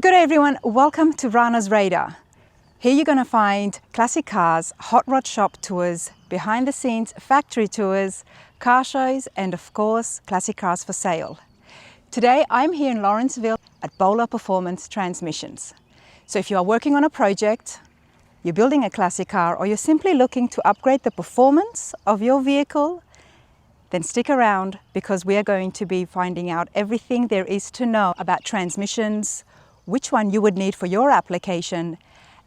Good day everyone, welcome to Rana's Radar. Here you're going to find classic cars, hot rod shop tours, behind the scenes factory tours, car shows and of course classic cars for sale. Today I'm here in Lawrenceville at Bowler Performance Transmissions. So if you are working on a project, you're building a classic car or you're simply looking to upgrade the performance of your vehicle, then stick around because we are going to be finding out everything there is to know about transmissions, which one you would need for your application,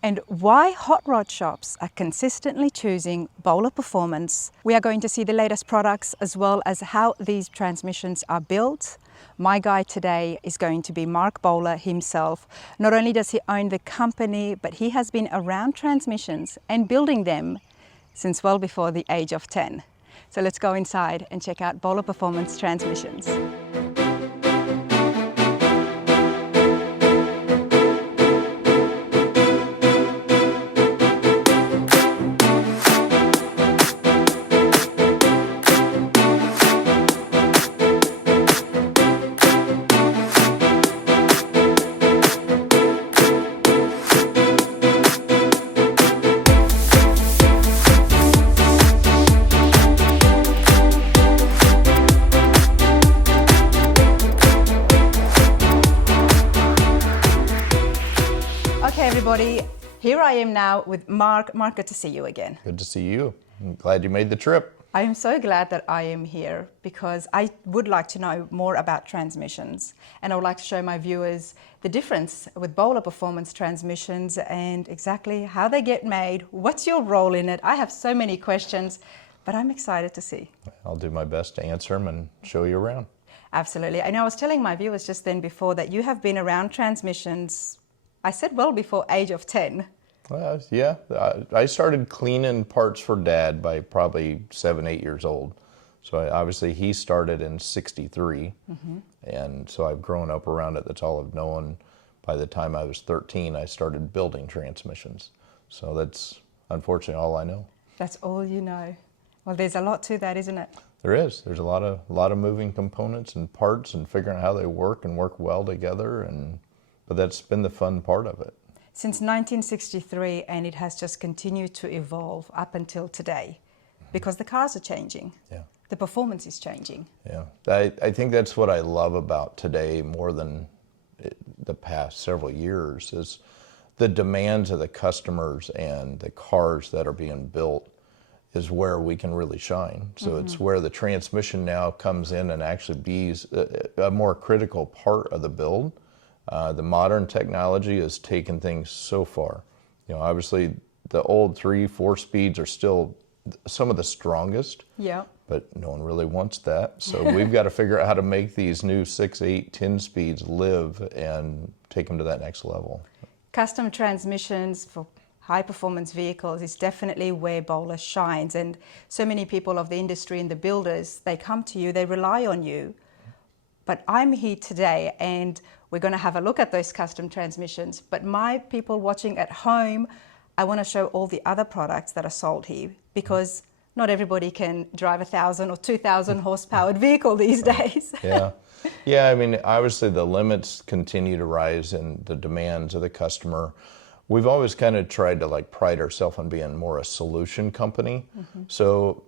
and why hot rod shops are consistently choosing Bowler Performance. We are going to see the latest products as well as how these transmissions are built. My guide today is going to be Mark Bowler himself. Not only does he own the company, but he has been around transmissions and building them since well before the age of 10. So let's go inside and check out Bowler Performance Transmissions. Okay everybody, here I am now with Mark. Mark, good to see you again. Good to see you. I'm glad you made the trip. I am so glad that I am here because I would like to know more about transmissions, and I would like to show my viewers the difference with Bowler Performance transmissions and exactly how they get made. What's your role in it? I have so many questions, but I'm excited to see. I'll do my best to answer them and show you around. Absolutely. And I was telling my viewers just then before that you have been around transmissions, I said well before age of 10. Yeah, I started cleaning parts for Dad by probably 7, 8 years old. So obviously he started in '63, and so I've grown up around it. That's all I've known. By the time I was 13, I started building transmissions. So that's unfortunately all I know. That's all you know. Well, there's a lot to that, isn't it? There is. There's a lot of moving components and parts and figuring out how they work and work well together, but that's been the fun part of it. Since 1963, and it has just continued to evolve up until today because the cars are changing. Yeah. The performance is changing. Yeah. I think that's what I love about today more than the past several years is the demands of the customers and the cars that are being built is where we can really shine. So it's where the transmission now comes in and actually be a more critical part of the build. The modern technology has taken things so far. You know, obviously the old 3, 4 speeds are still some of the strongest. Yeah. But no one really wants that. So we've got to figure out how to make these new 6, 8, 10 speeds live and take them to that next level. Custom transmissions for high performance vehicles is definitely where Bowler shines. And so many people of the industry and the builders, they come to you, they rely on you. But I'm here today and we're going to have a look at those custom transmissions. But my people watching at home, I want to show all the other products that are sold here because not everybody can drive a 1,000 or 2,000 horsepower vehicle these days. Yeah, I mean, obviously the limits continue to rise in the demands of the customer. We've always kind of tried to pride ourselves on being more a solution company. So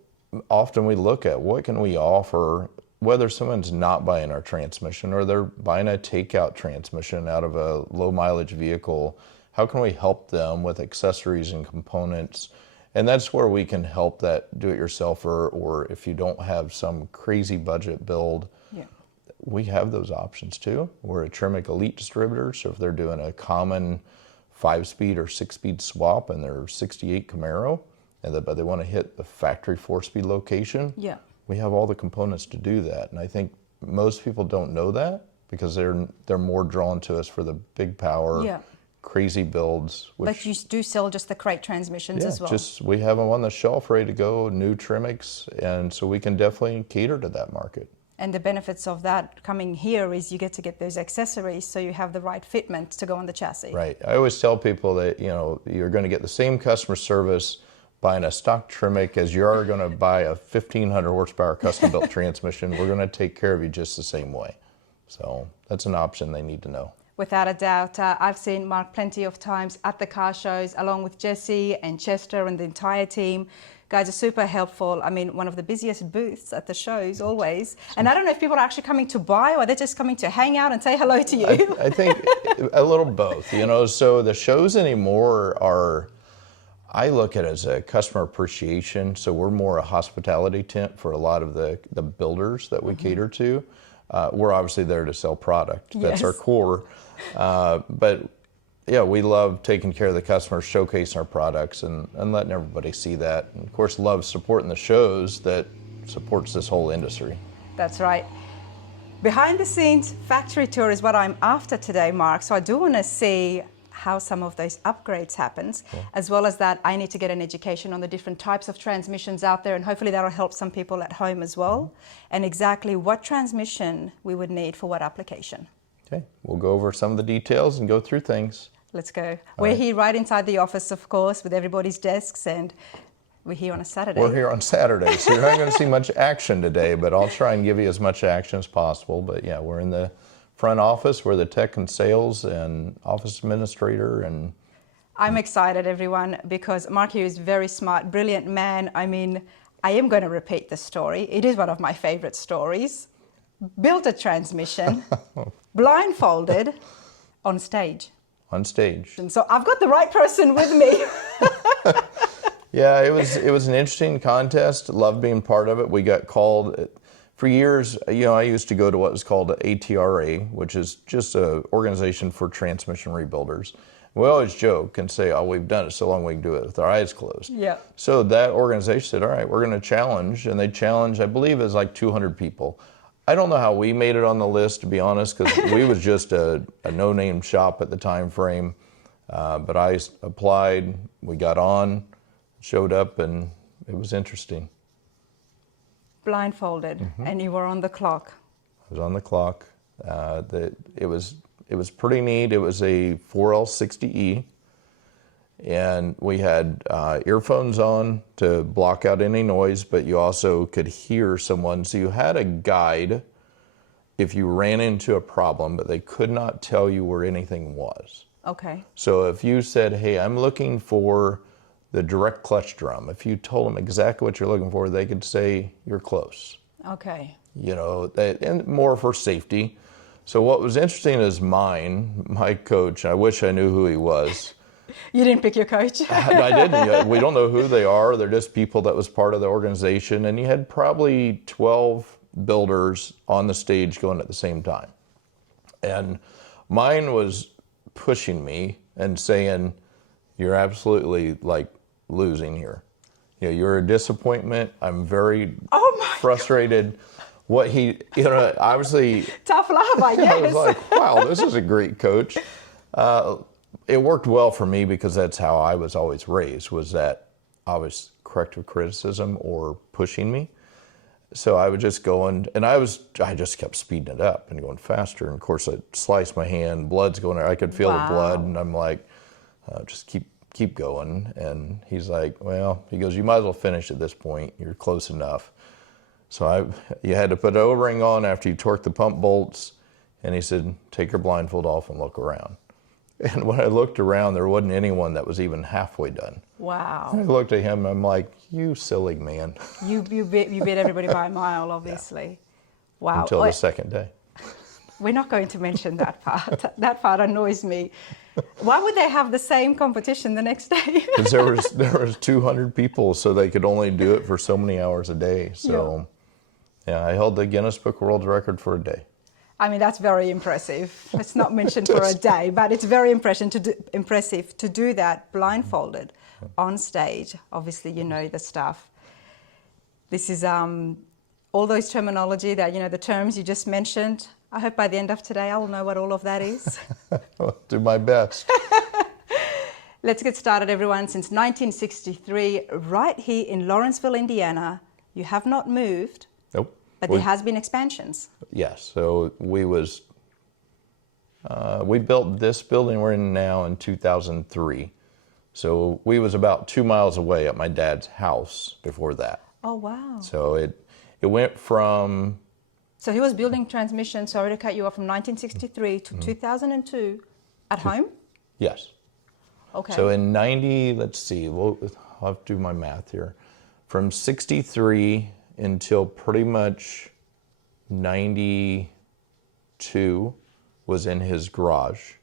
often we look at what can we offer whether someone's not buying our transmission or they're buying a takeout transmission out of a low mileage vehicle, how can we help them with accessories and components? And that's where we can help that do-it-yourselfer, or if you don't have some crazy budget build, we have those options too. We're a Tremec Elite distributor, so if they're doing a common 5-speed or 6-speed swap and they're 68 Camaro, but they want to hit the factory 4-speed location, we have all the components to do that. And I think most people don't know that because they're more drawn to us for the big power, crazy builds. But you do sell just the crate transmissions as well? We have them on the shelf ready to go, new Tremecs, and so we can definitely cater to that market. And the benefits of that coming here is you get to get those accessories so you have the right fitment to go on the chassis. Right. I always tell people that, you know, you're going to get the same customer service buying a stock Tremec as you are going to buy a 1,500 horsepower custom built transmission. We're going to take care of you just the same way. So that's an option they need to know. Without a doubt. I've seen Mark plenty of times at the car shows, along with Jesse and Chester and the entire team. Guys are super helpful. I mean, one of the busiest booths at the shows always. And I don't know if people are actually coming to buy or they're just coming to hang out and say hello to you. I think a little both, you know, so the shows anymore are, I look at it as a customer appreciation. So we're more a hospitality tent for a lot of the builders that we cater to. We're obviously there to sell product. That's our core. But yeah, we love taking care of the customers, showcasing our products and letting everybody see that. And of course, love supporting the shows that supports this whole industry. That's right. Behind the scenes factory tour is what I'm after today, Mark. So I do want to see how some of those upgrades happens. As well as that, I need to get an education on the different types of transmissions out there, and hopefully that'll help some people at home as well, and exactly what transmission we would need for what application. Okay, we'll go over some of the details and go through things. Let's go. We're here right inside the office, of course, with everybody's desks, and we're here on a Saturday. We're here on Saturday, so you're not going to see much action today, but I'll try and give you as much action as possible. But yeah, we're in the front office. We're the tech and sales and office administrator. And I'm excited, everyone, because Mark here is very smart, brilliant man. I mean, I am going to repeat the story. It is one of my favorite stories. Built a transmission, blindfolded, on stage. On stage. And so I've got the right person with me. Yeah, it was an interesting contest. Loved being part of it. We got called. For years, you know, I used to go to what was called ATRA, which is just an organization for transmission rebuilders. We always joke and say, oh, we've done it so long we can do it with our eyes closed. Yeah. So that organization said, all right, we're going to challenge. And they challenged, I believe it was like 200 people. I don't know how we made it on the list, to be honest, because we was just a no-name shop at the time frame. But I applied, we got on, showed up, and it was interesting. Blindfolded, and you were on the clock. I was on the clock. It was pretty neat. It was a 4L60E, and we had earphones on to block out any noise, but you also could hear someone. So you had a guide if you ran into a problem, but they could not tell you where anything was. Okay. So if you said, hey, I'm looking for the direct clutch drum, if you told them exactly what you're looking for, they could say you're close. Okay. You know, and more for safety. So what was interesting is my coach, I wish I knew who he was. You didn't pick your coach? I didn't. We don't know who they are. They're just people that was part of the organization. And you had probably 12 builders on the stage going at the same time. And mine was pushing me and saying, you're absolutely like losing here. You know, you're a disappointment. I'm very frustrated. What he, you know, obviously. Tough love, I guess. I was like, wow, this is a great coach. It worked well for me because that's how I was always raised, was that always corrective criticism or pushing me. So I would just go and I just kept speeding it up and going faster. And of course I sliced my hand, blood's going there. I could feel the blood, and I'm like, just keep going. And he's like, well, he goes, you might as well finish at this point. You're close enough. So you had to put an O-ring on after you torqued the pump bolts. And he said, take your blindfold off and look around. And when I looked around, there wasn't anyone that was even halfway done. Wow. I looked at him, and I'm like, you silly man. You beat everybody by a mile, obviously. Yeah. Wow. Until the second day. We're not going to mention that part. That part annoys me. Why would they have the same competition the next day? Because there was 200 people, so they could only do it for so many hours a day. So, yeah, I held the Guinness Book of World Record for a day. I mean, that's very impressive. It's not mentioned for a day, but it's very impressive to do that blindfolded on stage. Obviously, you know the stuff. This is all those terminology that, you know, the terms you just mentioned. I hope by the end of today, I will know what all of that is. I'll do my best. Let's get started, everyone. Since 1963, right here in Lawrenceville, Indiana, you have not moved. Nope. But there has been expansions. Yes. So we built this building we're in now in 2003. So we was about 2 miles away at my dad's house before that. Oh, wow. So it went from So he was building transmissions, sorry to cut you off, from 1963 to 2002 at home? Yes. Okay. So in 90, let's see, I'll have to do my math here. From 63 until pretty much 92 was in his garage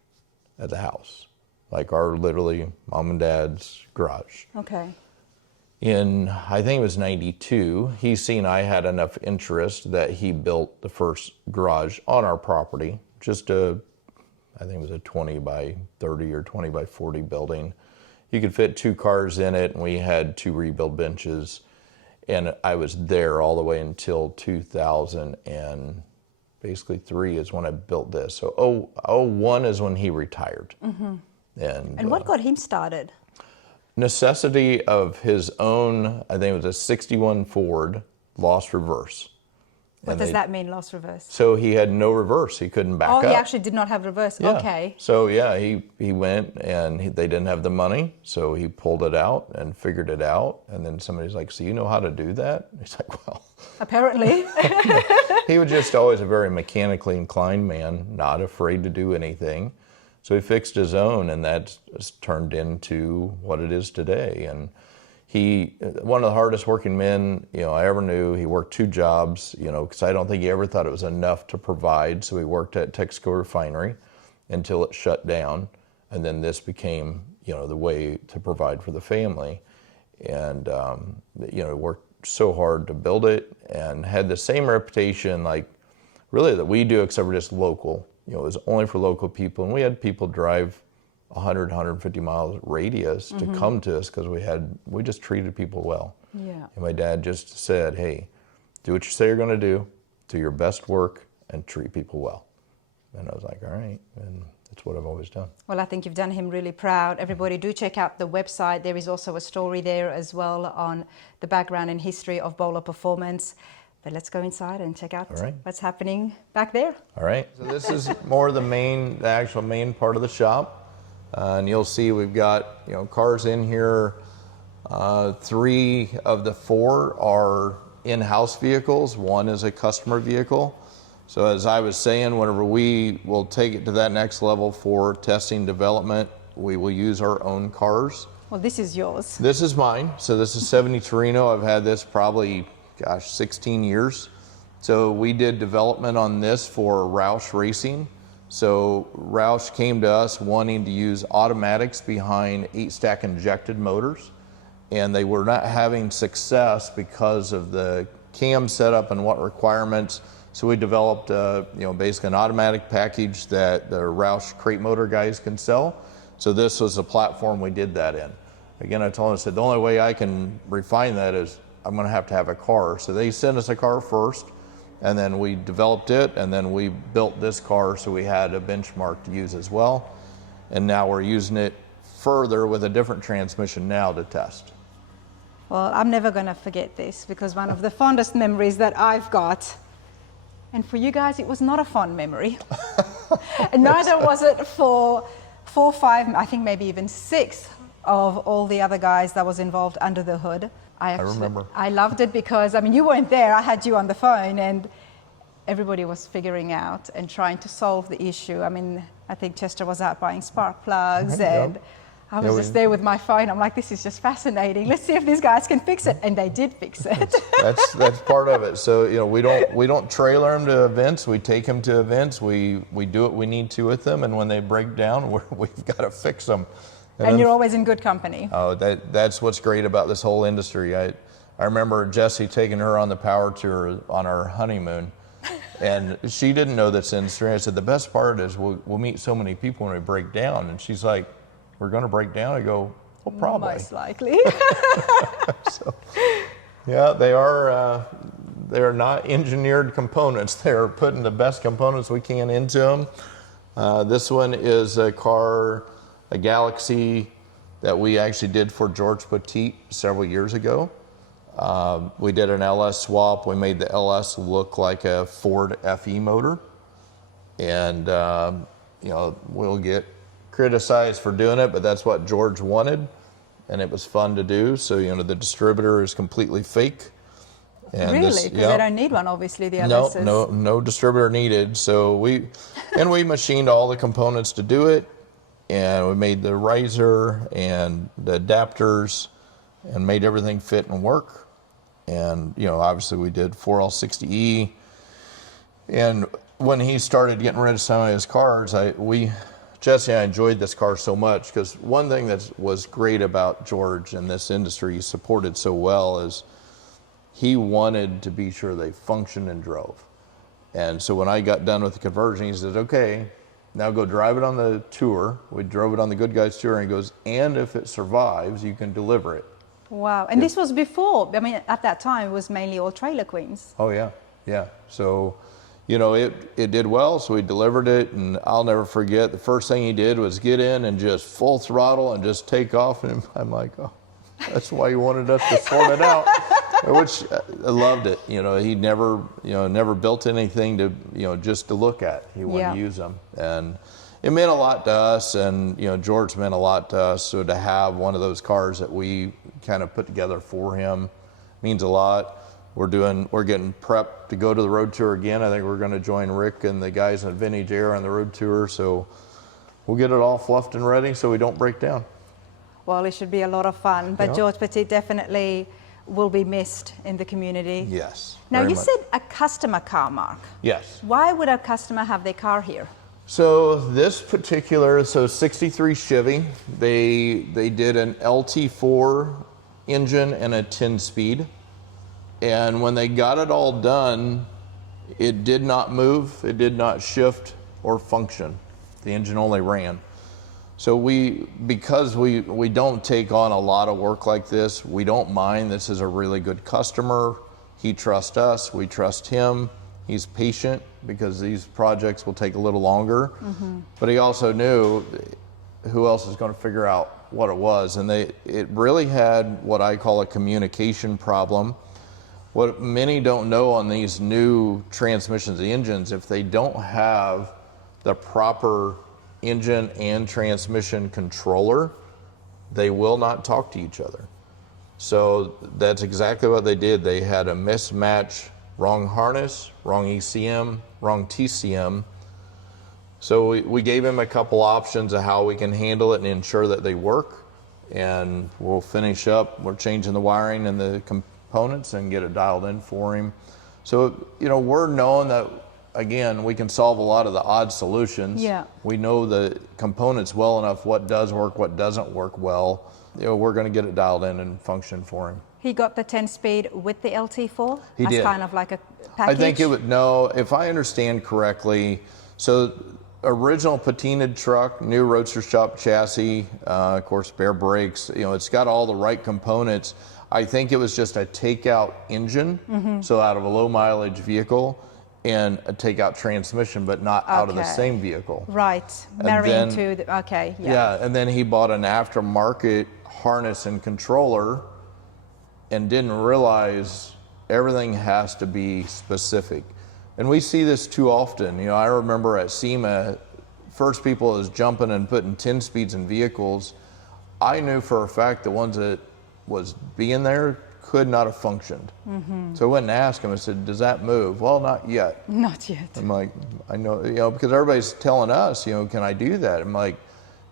at the house. Like our literally mom and dad's garage. Okay. In, I think it was 92, he seen I had enough interest that he built the first garage on our property. Just I think it was a 20 by 30 or 20 by 40 building. You could fit 2 cars in it, and we had 2 rebuild benches. And I was there all the way until 2000 and basically 3 is when I built this. So 01 is when he retired. Mm-hmm. And what got him started? Necessity of his own, I think it was a 61 Ford, lost reverse. What does that mean, lost reverse? So he had no reverse. He couldn't back up. Oh, he actually did not have reverse. Yeah. Okay. So yeah, he went and they didn't have the money, so he pulled it out and figured it out. And then somebody's like, "So you know how to do that?" And he's like, "Well." Apparently. He was just always a very mechanically inclined man, not afraid to do anything. So he fixed his own, and that's turned into what it is today. And he, one of the hardest working men, I ever knew. He worked 2 jobs, because I don't think he ever thought it was enough to provide. So he worked at Texaco Refinery until it shut down. And then this became, the way to provide for the family. And, worked so hard to build it and had the same reputation, like really that we do, except for just local. It was only for local people. And we had people drive 100, 150 miles radius to come to us because we just treated people well. Yeah. And my dad just said, "Hey, do what you say you're going to do your best work, and treat people well." And I was like, all right. And that's what I've always done. Well, I think you've done him really proud. Everybody do check out the website. There is also a story there as well on the background and history of Bowler Performance. But let's go inside and check out what's happening back there. All right. So this is more the actual main part of the shop. And you'll see we've got, cars in here. 3 of the 4 are in-house vehicles. 1 is a customer vehicle. So as I was saying, whenever we will take it to that next level for testing development, we will use our own cars. Well, this is yours. This is mine. So this is 70 Torino. I've had this probably, 16 years. So we did development on this for Roush Racing. So Roush came to us wanting to use automatics behind 8-stack injected motors. And they were not having success because of the cam setup and what requirements. So we developed, basically an automatic package that the Roush crate motor guys can sell. So this was a platform we did that in. Again, I told them, I said, the only way I can refine that is I'm going to have a car. So they sent us a car first, and then we developed it, and then we built this car so we had a benchmark to use as well. And now we're using it further with a different transmission now to test. Well, I'm never going to forget this because one of the fondest memories that I've got, and for you guys, it was not a fond memory. And neither was it for 4, 5, I think maybe even 6 of all the other guys that was involved under the hood. I remember. I loved it because, you weren't there. I had you on the phone and everybody was figuring out and trying to solve the issue. I think Chester was out buying spark plugs and I was just there with my phone. I'm like, this is just fascinating. Let's see if these guys can fix it. And they did fix it. That's part of it. So, we don't trailer them to events. We take them to events. We do what we need to with them. And when they break down, we've got to fix them. And you're always in good company. Oh, that's what's great about this whole industry. I remember Jessie taking her on the power tour on our honeymoon. And she didn't know this industry. I said, the best part is we'll meet so many people when we break down. And she's like, we're going to break down? I go, well, probably. Most likely. So, yeah, they are not engineered components. They're putting the best components we can into them. This one is a Galaxy that we actually did for George Petit several years ago. We did an LS swap. We made the LS look like a Ford FE motor. And, we'll get criticized for doing it, but that's what George wanted. And it was fun to do. So, the distributor is completely fake. And Really? Because they don't need one, obviously, the LSs. No distributor needed. So we machined all the components to do it, and we made the riser and the adapters, and made everything fit and work. And obviously we did 4L60E. And when he started getting rid of some of his cars, Jesse and I enjoyed this car so much, because one thing that was great about George in this industry, he supported so well, is he wanted to be sure they functioned and drove. And so when I got done with the conversion, he said, okay, now go drive it on the tour. We drove it on the Good Guys tour, and he goes, and if it survives, you can deliver it. Wow. And this was before, I mean, at that time, it was mainly all trailer queens. Oh, yeah. Yeah. So, it did well, so we delivered it, and I'll never forget, the first thing he did was get in and just full throttle and just take off, and I'm like, oh, that's why he wanted us to sort it out, which I loved it. He never built anything to, just to look at. He wanted to use them, and it meant a lot to us, and, George meant a lot to us, so to have one of those cars that we kind of put together for him means a lot. We're getting prepped to go to the road tour again. I think we're going to join Rick and the guys in Vintage Air on the road tour. So we'll get it all fluffed and ready so we don't break down. Well, it should be a lot of fun. But George Petit definitely will be missed in the community. Yes. Now, you said a customer car, Mark. Yes. Why would a customer have their car here? So this particular, 63 Chevy, they did an LT4 engine and a 10-speed. And when they got it all done, it did not move, it did not shift or function. The engine only ran. So because we don't take on a lot of work like this, we don't mind. This is a really good customer. He trusts us, we trust him. He's patient, because these projects will take a little longer. Mm-hmm. But he also knew who else is going to figure out what it was. And it really had what I call a communication problem. What many don't know on these new transmissions, the engines, if they don't have the proper engine and transmission controller, they will not talk to each other. So that's exactly what they did. They had a mismatch, wrong harness, wrong ECM, wrong TCM. So we gave him a couple options of how we can handle it and ensure that they work. And we'll finish up. We're changing the wiring and the components and get it dialed in for him. So, we're knowing that, again, we can solve a lot of the odd solutions. Yeah. We know the components well enough, what does work, what doesn't work well. We're going to get it dialed in and function for him. He got the 10-speed with the LT4? He did. As kind of like a package? I think if I understand correctly, so original patinaed truck, new Roadster Shop chassis, of course, bare brakes, it's got all the right components. I think it was just a takeout engine, so out of a low mileage vehicle, and a takeout transmission, but not out of the same vehicle. Right, marrying to the, okay, yeah. Yeah, and then he bought an aftermarket harness and controller and didn't realize everything has to be specific. And we see this too often. I remember at SEMA, first people is jumping and putting 10 speeds in vehicles. I knew for a fact the ones that was being there could not have functioned. Mm-hmm. So I went and asked him, I said, does that move? Well, not yet. Not yet. I'm like, I know, because everybody's telling us, can I do that? I'm like,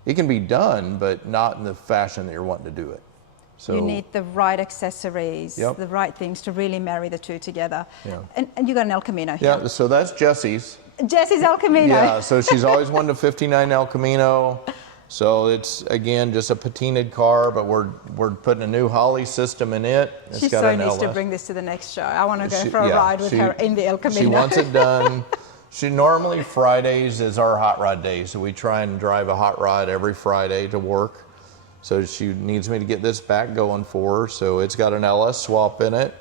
it can be done, but not in the fashion that you're wanting to do it. So you need the right accessories, the right things to really marry the two together. Yeah. And you got an El Camino here. Yeah, so that's Jesse's. Jesse's El Camino. Yeah, so she's always wanted a 59 El Camino. So it's, again, just a patinaed car, but we're putting a new Holley system in it. She so needs to bring this to the next show. I want to go for a ride with her in the El Camino. She wants it done. Normally Fridays is our hot rod day, so we try and drive a hot rod every Friday to work. So she needs me to get this back going for her. So it's got an LS swap in it,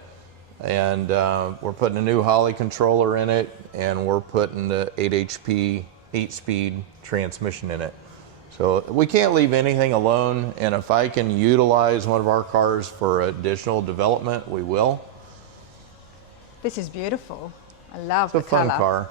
and we're putting a new Holley controller in it, and we're putting the 8 HP, 8-speed transmission in it. So we can't leave anything alone, and if I can utilize one of our cars for additional development, we will. This is beautiful. I love the color. It's a fun car.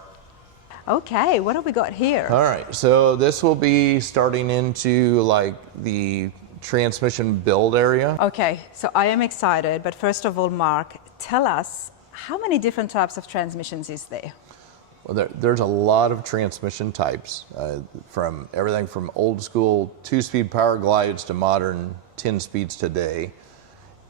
Okay, what have we got here? All right, so this will be starting into like the transmission build area. Okay, so I am excited, but first of all, Mark, tell us How many different types of transmissions is there? Well, there's a lot of transmission types, from everything from old school 2-speed power glides to modern 10 speeds today.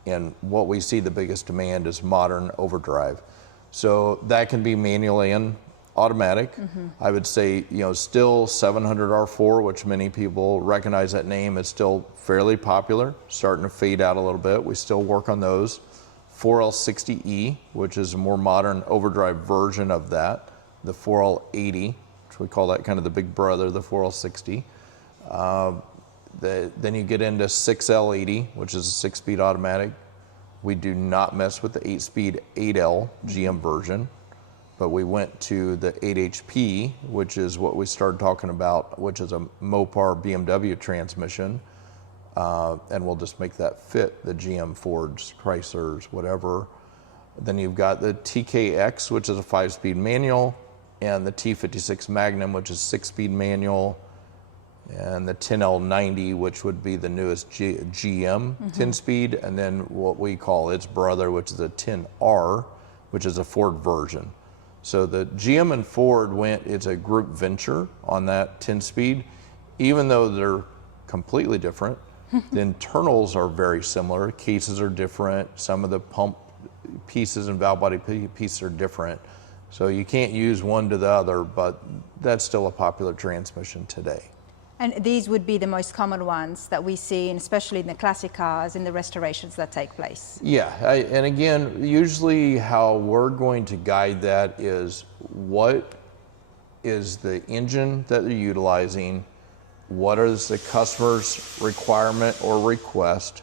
And what we see the biggest demand is modern overdrive. So that can be manual and automatic. I would say, still 700 R4, which many people recognize that name, is still fairly popular, starting to fade out a little bit. We still work on those. 4L60E, which is a more modern overdrive version of that. The 4L80, which we call that kind of the big brother, the 4L60. Then you get into 6L80, which is a 6-speed automatic. We do not mess with the 8-speed 8L GM version, but we went to the 8HP, which is what we started talking about, which is a Mopar BMW transmission. And we'll just make that fit the GM, Fords, Chryslers, whatever. Then you've got the TKX, which is a 5-speed manual, and the T56 Magnum, which is 6-speed manual, and the 10L90, which would be the newest GM 10-speed, and then what we call its brother, which is a 10R, which is a Ford version. So the GM and Ford it's a group venture on that 10-speed, even though they're completely different. The internals are very similar, cases are different, some of the pump pieces and valve body pieces are different. So you can't use one to the other, but that's still a popular transmission today. And these would be the most common ones that we see, and especially in the classic cars, in the restorations that take place. Yeah, and again, usually how we're going to guide that is what is the engine that they're utilizing, what is the customer's requirement or request,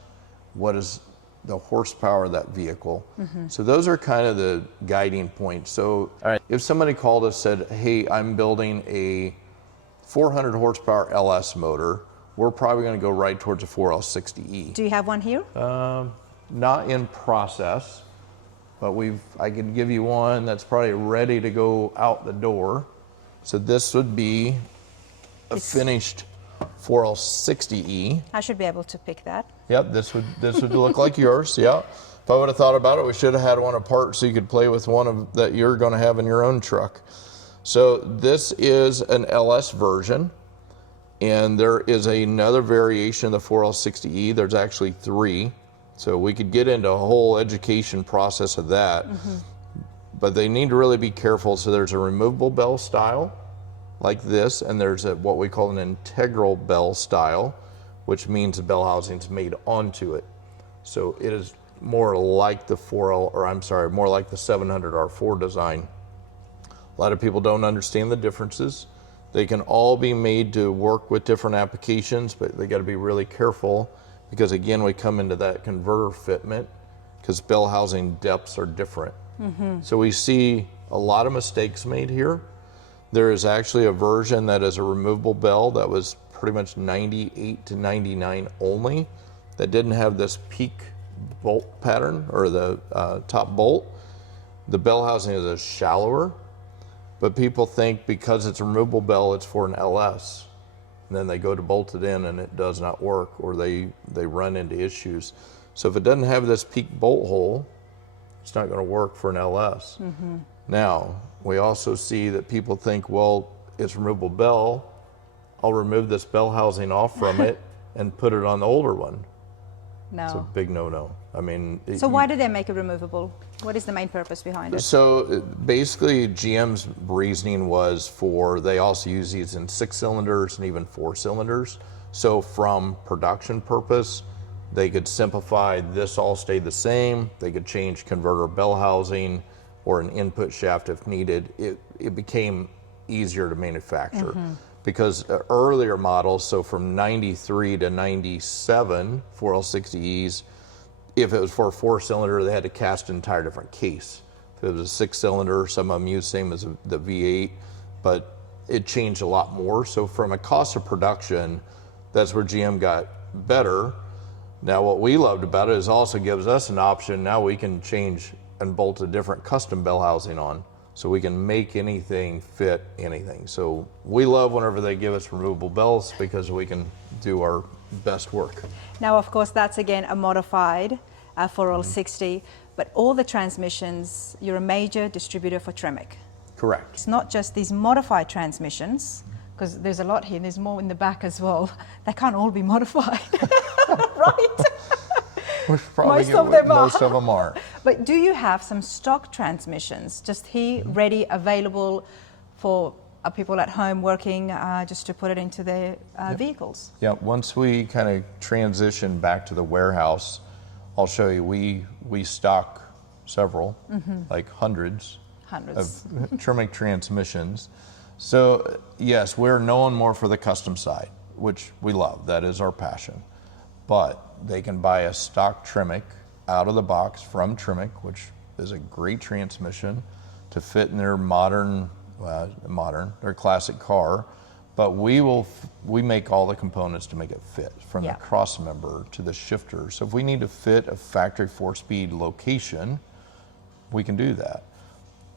what is the horsepower of that vehicle. So those are kind of the guiding points. So if somebody called us and said, hey, I'm building a 400 horsepower LS motor, we're probably going to go right towards a 4L60E. Do you have one here? Not in process, but I could give you one that's probably ready to go out the door. So this would be a finished 4L60E. I should be able to pick that. Yep, this would look like yours. Yeah. If I would have thought about it, we should have had one apart so you could play with one that you're going to have in your own truck. So this is an LS version, and there is another variation of the 4L60E. There's actually 3, so we could get into a whole education process of that. But they need to really be careful. So there's a removable bell style like this, and there's what we call an integral bell style, which means the bell housing is made onto it. So it is more like the more like the 700R4 design. A lot of people don't understand the differences. They can all be made to work with different applications, but they got to be really careful because, again, we come into that converter fitment because bell housing depths are different. So we see a lot of mistakes made here. There is actually a version that is a removable bell that was pretty much 98 to 99 only, that didn't have this peak bolt pattern or the top bolt. The bell housing is shallower, but people think because it's a removable bell, it's for an LS. And then they go to bolt it in and it does not work, or they run into issues. So if it doesn't have this peak bolt hole, it's not going to work for an LS. Now, we also see that people think, well, it's removable bell, I'll remove this bell housing off from it and put it on the older one. No. It's a big no-no. I mean, so why do they make it removable? What is the main purpose behind it? So basically, GM's reasoning was they also use these in 6 cylinders and even 4 cylinders. So from production purpose, they could simplify this, all stay the same. They could change converter bell housing or an input shaft if needed. It became easier to manufacture. Because earlier models, so from 93 to 97 4L60Es, if it was for a 4-cylinder, they had to cast an entire different case. If it was a 6-cylinder, some of them used the same as the V8, but it changed a lot more. So from a cost of production, that's where GM got better. Now what we loved about it is also gives us an option. Now we can change and bolt a different custom bell housing on. So we can make anything fit anything. So we love whenever they give us removable bells because we can do our best work. Now, of course, that's again a modified 4L60, But all the transmissions, you're a major distributor for Tremec. Correct. It's not just these modified transmissions, because there's a lot here, and there's more in the back as well. They can't all be modified, right? Most of them are. But do you have some stock transmissions just here, ready, available for people at home working, just to put it into their vehicles? Yeah, once we kind of transition back to the warehouse, I'll show you, we stock several, like hundreds of Tremec transmissions. So yes, we're known more for the custom side, which we love. That is our passion. But they can buy a stock Tremec out of the box from Tremec, which is a great transmission to fit in their their classic car. But we make all the components to make it fit, from the cross member to the shifter. So if we need to fit a factory 4-speed location, we can do that.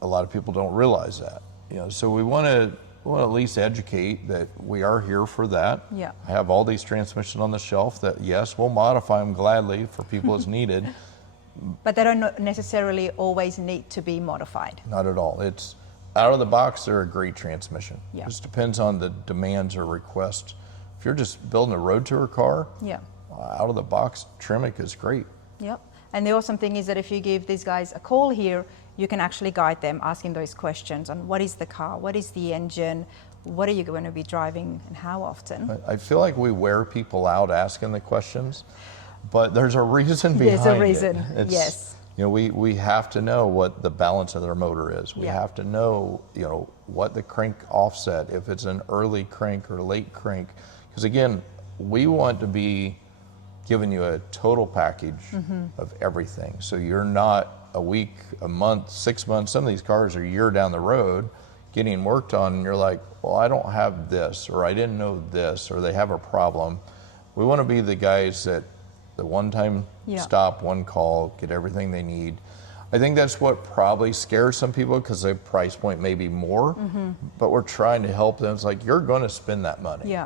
A lot of people don't realize that. So we want to at least educate that we are here for that. Yeah. I have all these transmissions on the shelf that, yes, we'll modify them gladly for people as needed. But they don't necessarily always need to be modified. Not at all. It's out of the box, they're a great transmission. Yeah. It just depends on the demands or requests. If you're just building a road tour car, out of the box, Tremec is great. Yep. And the awesome thing is that if you give these guys a call here, you can actually guide them, asking those questions on what is the car, what is the engine, what are you going to be driving, and how often. I feel like we wear people out asking the questions, but there's a reason behind it. There's a reason, yes. We have to know what the balance of their motor is. We have to know, what the crank offset, if it's an early crank or late crank. Because again, we want to be giving you a total package of everything. So you're not a week, a month, 6 months, some of these cars are a year down the road getting worked on, and you're like, well, I don't have this, or I didn't know this, or they have a problem. We want to be the guys that the one-time stop, one call, get everything they need. I think that's what probably scares some people, because the price point may be more, but we're trying to help them. It's like, you're going to spend that money. Yeah.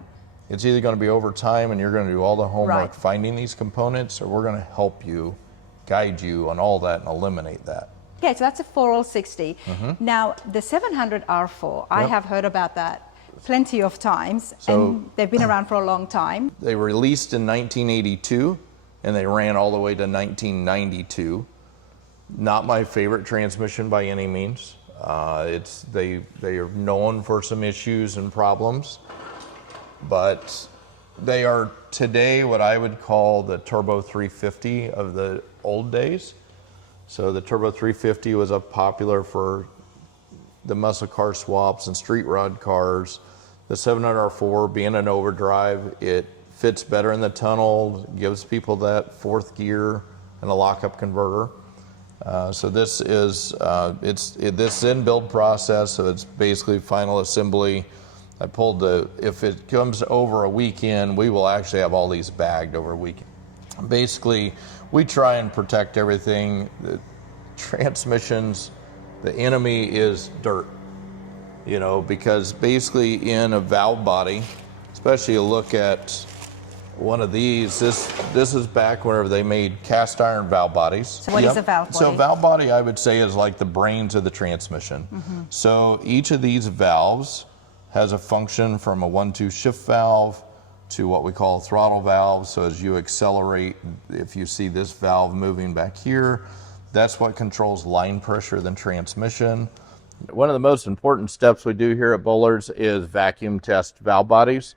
It's either going to be over time and you're going to do all the homework finding these components, or we're going to help you, guide you on all that and eliminate that. Okay, so that's a 4L60. Now, the 700 R4, I have heard about that plenty of times, and they've been around for a long time. They were released in 1982, and they ran all the way to 1992. Not my favorite transmission by any means. They are known for some issues and problems, but they are today what I would call the Turbo 350 of the old days. So the Turbo 350 was popular for the muscle car swaps and street rod cars. The 700R4 being an overdrive, it fits better in the tunnel, gives people that fourth gear and a lockup converter. So this is this in build process, so it's basically final assembly. If it comes over a weekend, we will actually have all these bagged over a weekend. Basically, we try and protect everything. The transmissions, the enemy is dirt, because basically in a valve body, especially you look at one of these, this is back whenever they made cast iron valve bodies. So what is a valve body? So valve body, I would say, is like the brains of the transmission. So each of these valves has a function from a 1-2 shift valve to what we call a throttle valve. So as you accelerate, if you see this valve moving back here, that's what controls line pressure of the transmission. One of the most important steps we do here at Bullards is vacuum test valve bodies.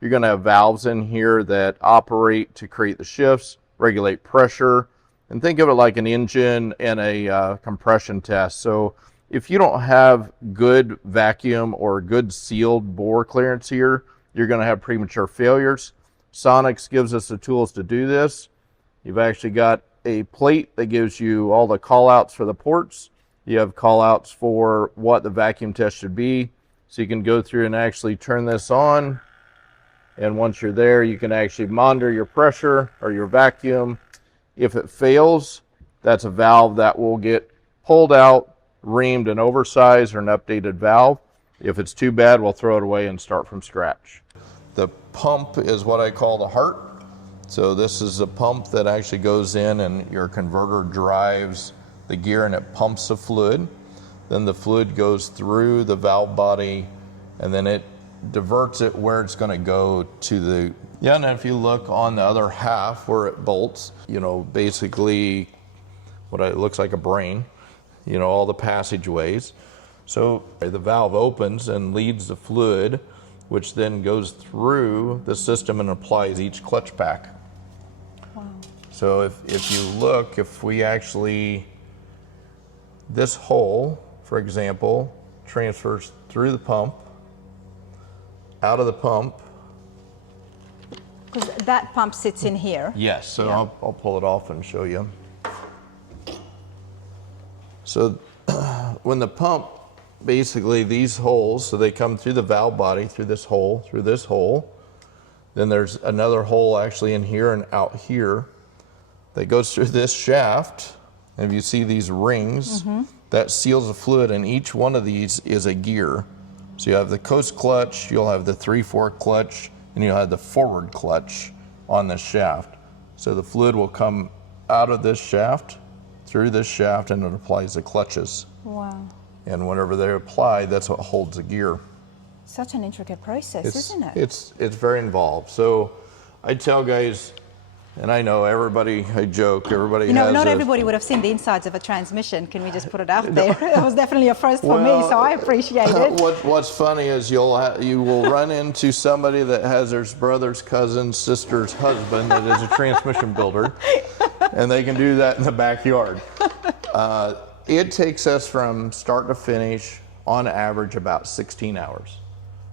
You're going to have valves in here that operate to create the shifts, regulate pressure, and think of it like an engine and a compression test. So if you don't have good vacuum or good sealed bore clearance here, you're going to have premature failures. Sonics gives us the tools to do this. You've actually got a plate that gives you all the call outs for the ports. You have call outs for what the vacuum test should be. So you can go through and actually turn this on. And once you're there, you can actually monitor your pressure or your vacuum. If it fails, that's a valve that will get pulled out, reamed and oversized, or an updated valve. If it's too bad, we'll throw it away and start from scratch. The pump is what I call the heart. So this is a pump that actually goes in and your converter drives the gear and it pumps the fluid. Then the fluid goes through the valve body and then it diverts it where it's going to go to the, and then if you look on the other half where it bolts, basically what it looks like a brain, all the passageways. So the valve opens and leads the fluid, which then goes through the system and applies each clutch pack. Wow. So if you look, if we actually, this hole, for example, transfers through the pump, out of the pump. Because that pump sits in here. Yes, so yeah. I'll pull it off and show you. So when the pump, basically these holes, so they come through the valve body, through this hole, then there's another hole actually in here and out here that goes through this shaft. And if you see these rings, that seals the fluid, and each one of these is a gear. So you have the coast clutch, you'll have the 3/4 clutch, and you'll have the forward clutch on the shaft. So the fluid will come out of this shaft, through this shaft, and it applies the clutches. Wow. And whenever they're applied, that's what holds the gear. Such an intricate process, isn't it? It's very involved. So I tell guys, and I know everybody, I joke, everybody has not everybody would have seen the insides of a transmission. Can we just put it out there? That was definitely a first for me, so I appreciate it. What's funny is you will run into somebody that has their brother's cousin's sister's husband that is a transmission builder, and they can do that in the backyard. It takes us from start to finish, on average, about 16 hours.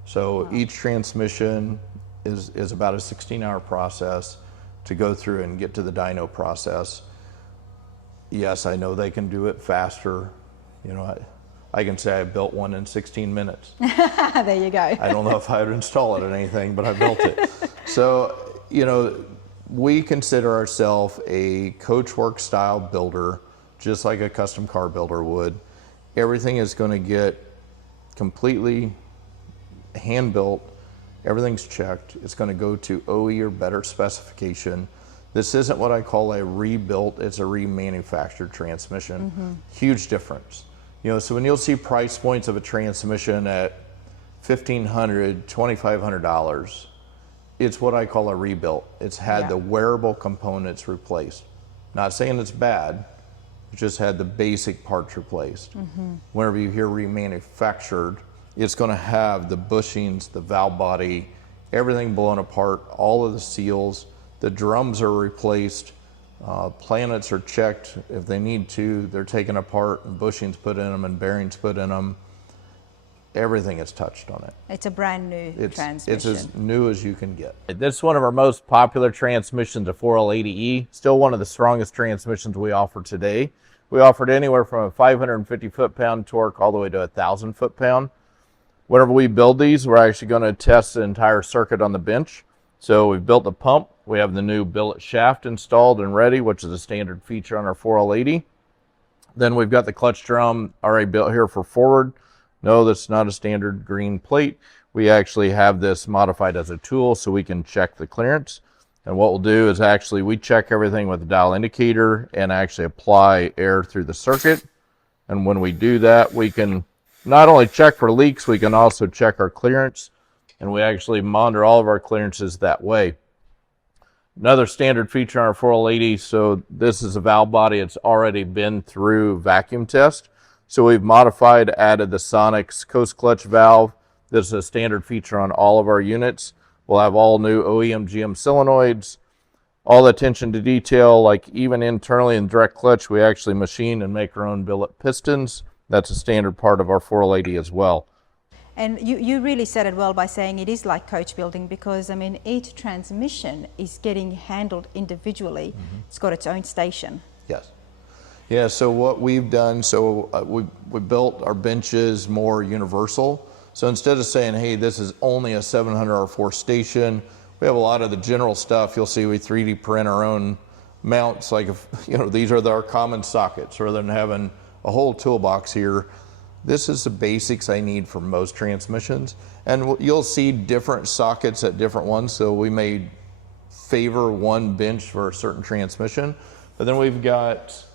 So each transmission is about a 16-hour process to go through and get to the dyno process. Yes, I know they can do it faster. I can say I built one in 16 minutes. There you go. I don't know if I would install it or anything, but I built it. So, we consider ourselves a coachwork style builder, just like a custom car builder would. Everything is going to get completely hand built. Everything's checked. It's going to go to OE or better specification. This isn't what I call a rebuilt, it's a remanufactured transmission. Huge difference. So when you'll see price points of a transmission at $1,500, $2,500, it's what I call a rebuilt. It's had the wearable components replaced. Not saying it's bad, it just had the basic parts replaced. Whenever you hear remanufactured, it's going to have the bushings, the valve body, everything blown apart, all of the seals, the drums are replaced, planets are checked if they need to, they're taken apart and bushings put in them and bearings put in them. Everything is touched on it. It's a brand new transmission. It's as new as you can get. This is one of our most popular transmissions, a 4L80E, still one of the strongest transmissions we offer today. We offered anywhere from a 550 foot-pound torque all the way to 1,000 foot-pound. Whenever we build these, we're actually going to test the entire circuit on the bench. So we've built the pump. We have the new billet shaft installed and ready, which is a standard feature on our 4L80. Then we've got the clutch drum already built here for forward. No, that's not a standard green plate. We actually have this modified as a tool so we can check the clearance. And what we'll do is actually we check everything with the dial indicator and actually apply air through the circuit. And when we do that, we can not only check for leaks, we can also check our clearance, and we actually monitor all of our clearances that way. Another standard feature on our 4L80, so this is a valve body. It's already been through vacuum test. So we've modified, added the Sonic's coast clutch valve. This is a standard feature on all of our units. We'll have all new OEM GM solenoids, all the attention to detail, like even internally in direct clutch, we actually machine and make our own billet pistons. That's a standard part of our 4L80 as well. And you really said it well by saying it is like coach building, because each transmission is getting handled individually. It's got its own station. Yes. Yeah, so what we've done, we built our benches more universal. So instead of saying, hey, this is only a 700R4 station, we have a lot of the general stuff. You'll see we 3D print our own mounts, like these are our common sockets, rather than having a whole toolbox here. This is the basics I need for most transmissions. And you'll see different sockets at different ones. So we may favor one bench for a certain transmission, but then we've got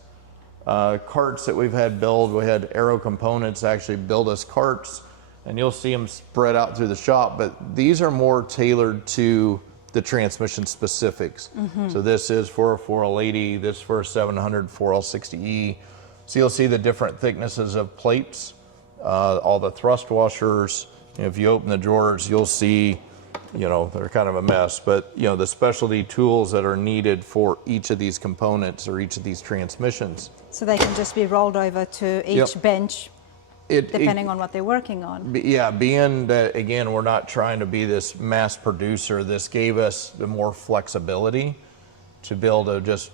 carts that we've had build. We had Aero Components actually build us carts, and you'll see them spread out through the shop, but these are more tailored to the transmission specifics. So this is for a 4L80, this for a 700 4L60E. So you'll see the different thicknesses of plates, all the thrust washers. If you open the drawers, you'll see, they're kind of a mess, but the specialty tools that are needed for each of these components or each of these transmissions. So they can just be rolled over to each bench, depending on what they're working on. Yeah, being that, again, we're not trying to be this mass producer, this gave us the more flexibility to be able to just,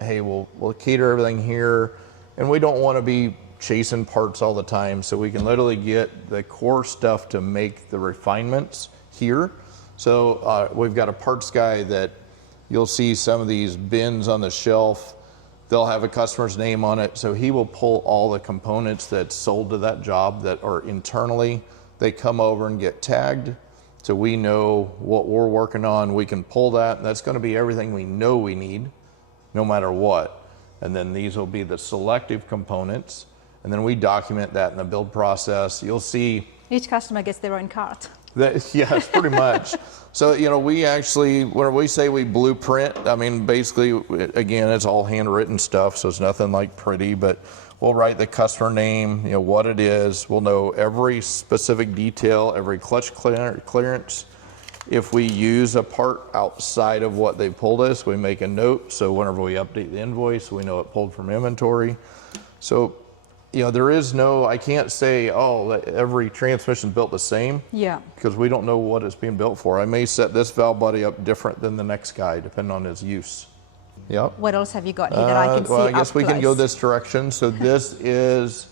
hey, we'll cater everything here, and we don't want to be chasing parts all the time, so we can literally get the core stuff to make the refinements here. So we've got a parts guy that you'll see some of these bins on the shelf. They'll have a customer's name on it, so he will pull all the components that's sold to that job that are internally. They come over and get tagged, so we know what we're working on. We can pull that, and that's going to be everything we know we need, no matter what. And then these will be the selective components, and then we document that in the build process. You'll see each customer gets their own cart. Yes, pretty much. So, we actually, when we say we blueprint, I mean, basically, again, it's all handwritten stuff, so it's nothing like pretty, but we'll write the customer name, what it is. We'll know every specific detail, every clutch clearance. If we use a part outside of what they pulled us, we make a note, so whenever we update the invoice, we know it pulled from inventory. So, there is no, I can't say, every transmission built the same. Yeah. Because we don't know what it's being built for. I may set this valve body up different than the next guy, depending on his use. Yep. What else have you got here that I can see? Well, I guess we can go close? this direction. So this is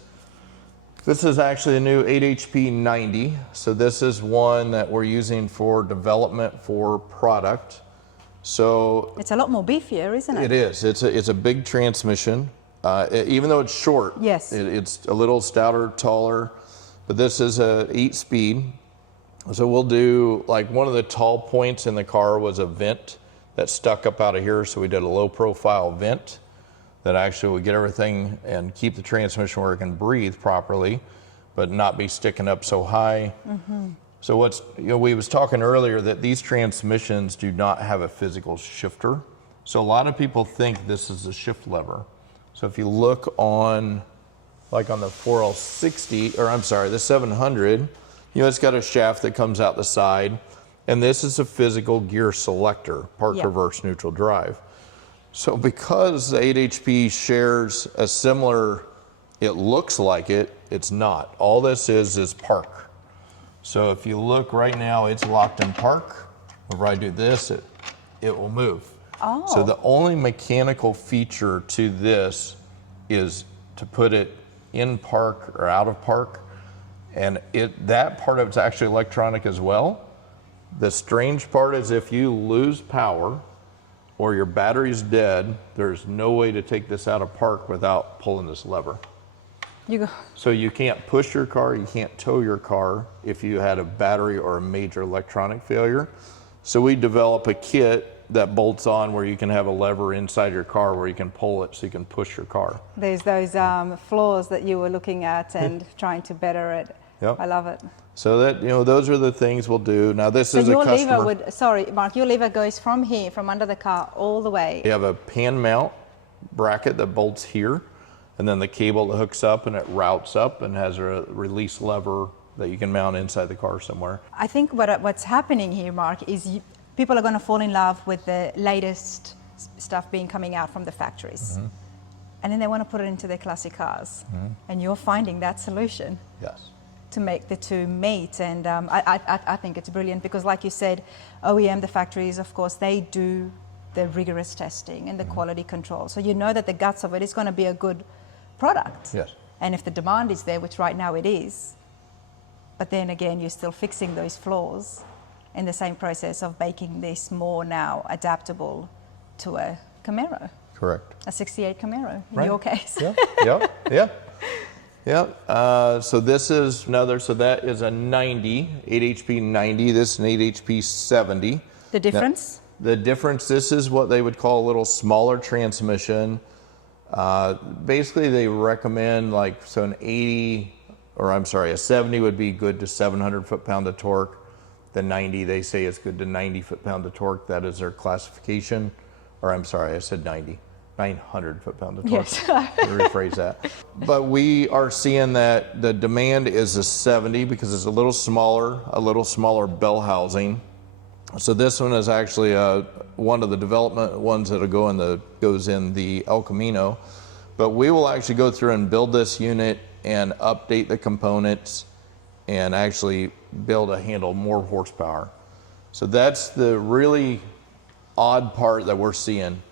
actually a new 8HP 90. So this is one that we're using for development for product. So it's a lot more beefier, isn't it? It is. It's a big transmission. Even though it's short, yes, it's a little stouter, taller, but this is a 8-speed. So we'll do, like, one of the tall points in the car was a vent that stuck up out of here, so we did a low profile vent that actually would get everything and keep the transmission where it can breathe properly, but not be sticking up so high. So we was talking earlier that these transmissions do not have a physical shifter. So a lot of people think this is a shift lever. So if you look on, like on the 4L60, or I'm sorry, the 700, it's got a shaft that comes out the side, and this is a physical gear selector, park, reverse, neutral, drive. So because the 8HP shares a similar, it looks like it's not. All this is park. So if you look right now, it's locked in park. Whenever I do this, it will move. Oh. So the only mechanical feature to this is to put it in park or out of park, and that part of it's actually electronic as well. The strange part is if you lose power or your battery's dead, there's no way to take this out of park without pulling this lever. So you can't push your car, you can't tow your car if you had a battery or a major electronic failure. So we develop a kit that bolts on where you can have a lever inside your car where you can pull it so you can push your car. There's those flaws that you were looking at and trying to better it. Yep. I love it. So that, those are the things we'll do. Now this is a your customer. lever sorry, Mark, your lever goes from here, from under the car, all the way. You have a pan mount bracket that bolts here, and then the cable that hooks up and it routes up and has a release lever that you can mount inside the car somewhere. I think what's happening here, Mark, is people are going to fall in love with the latest stuff coming out from the factories. And then they want to put it into their classic cars. And you're finding that solution. Yes. To make the two meet. And I think it's brilliant because, like you said, OEM, the factories, of course, they do the rigorous testing and the quality control. So you know that the guts of it is going to be a good product. Yes. And if the demand is there, which right now it is, but then again, you're still fixing those flaws in the same process of making this more now adaptable to a Camaro. Correct. A 68 Camaro, in Right. your case. So this is another, so that is a 90, 8HP 90. This is an 8HP 70. The difference? Now, the difference, this is what they would call a little smaller transmission. Basically, they recommend so an 80, or I'm sorry, a 70 would be good to 700 foot-pound of torque. The 90, they say is good to 90 foot-pound of torque. That is their classification. Or I'm sorry, I said 90. 900 foot-pound of torque. Yes. Let me rephrase that. But we are seeing that the demand is a 70 because it's a little smaller bell housing. So this one is actually one of the development ones that goes in the El Camino. But we will actually go through and build this unit and update the components and actually build to handle more horsepower. So that's the really odd part that we're seeing.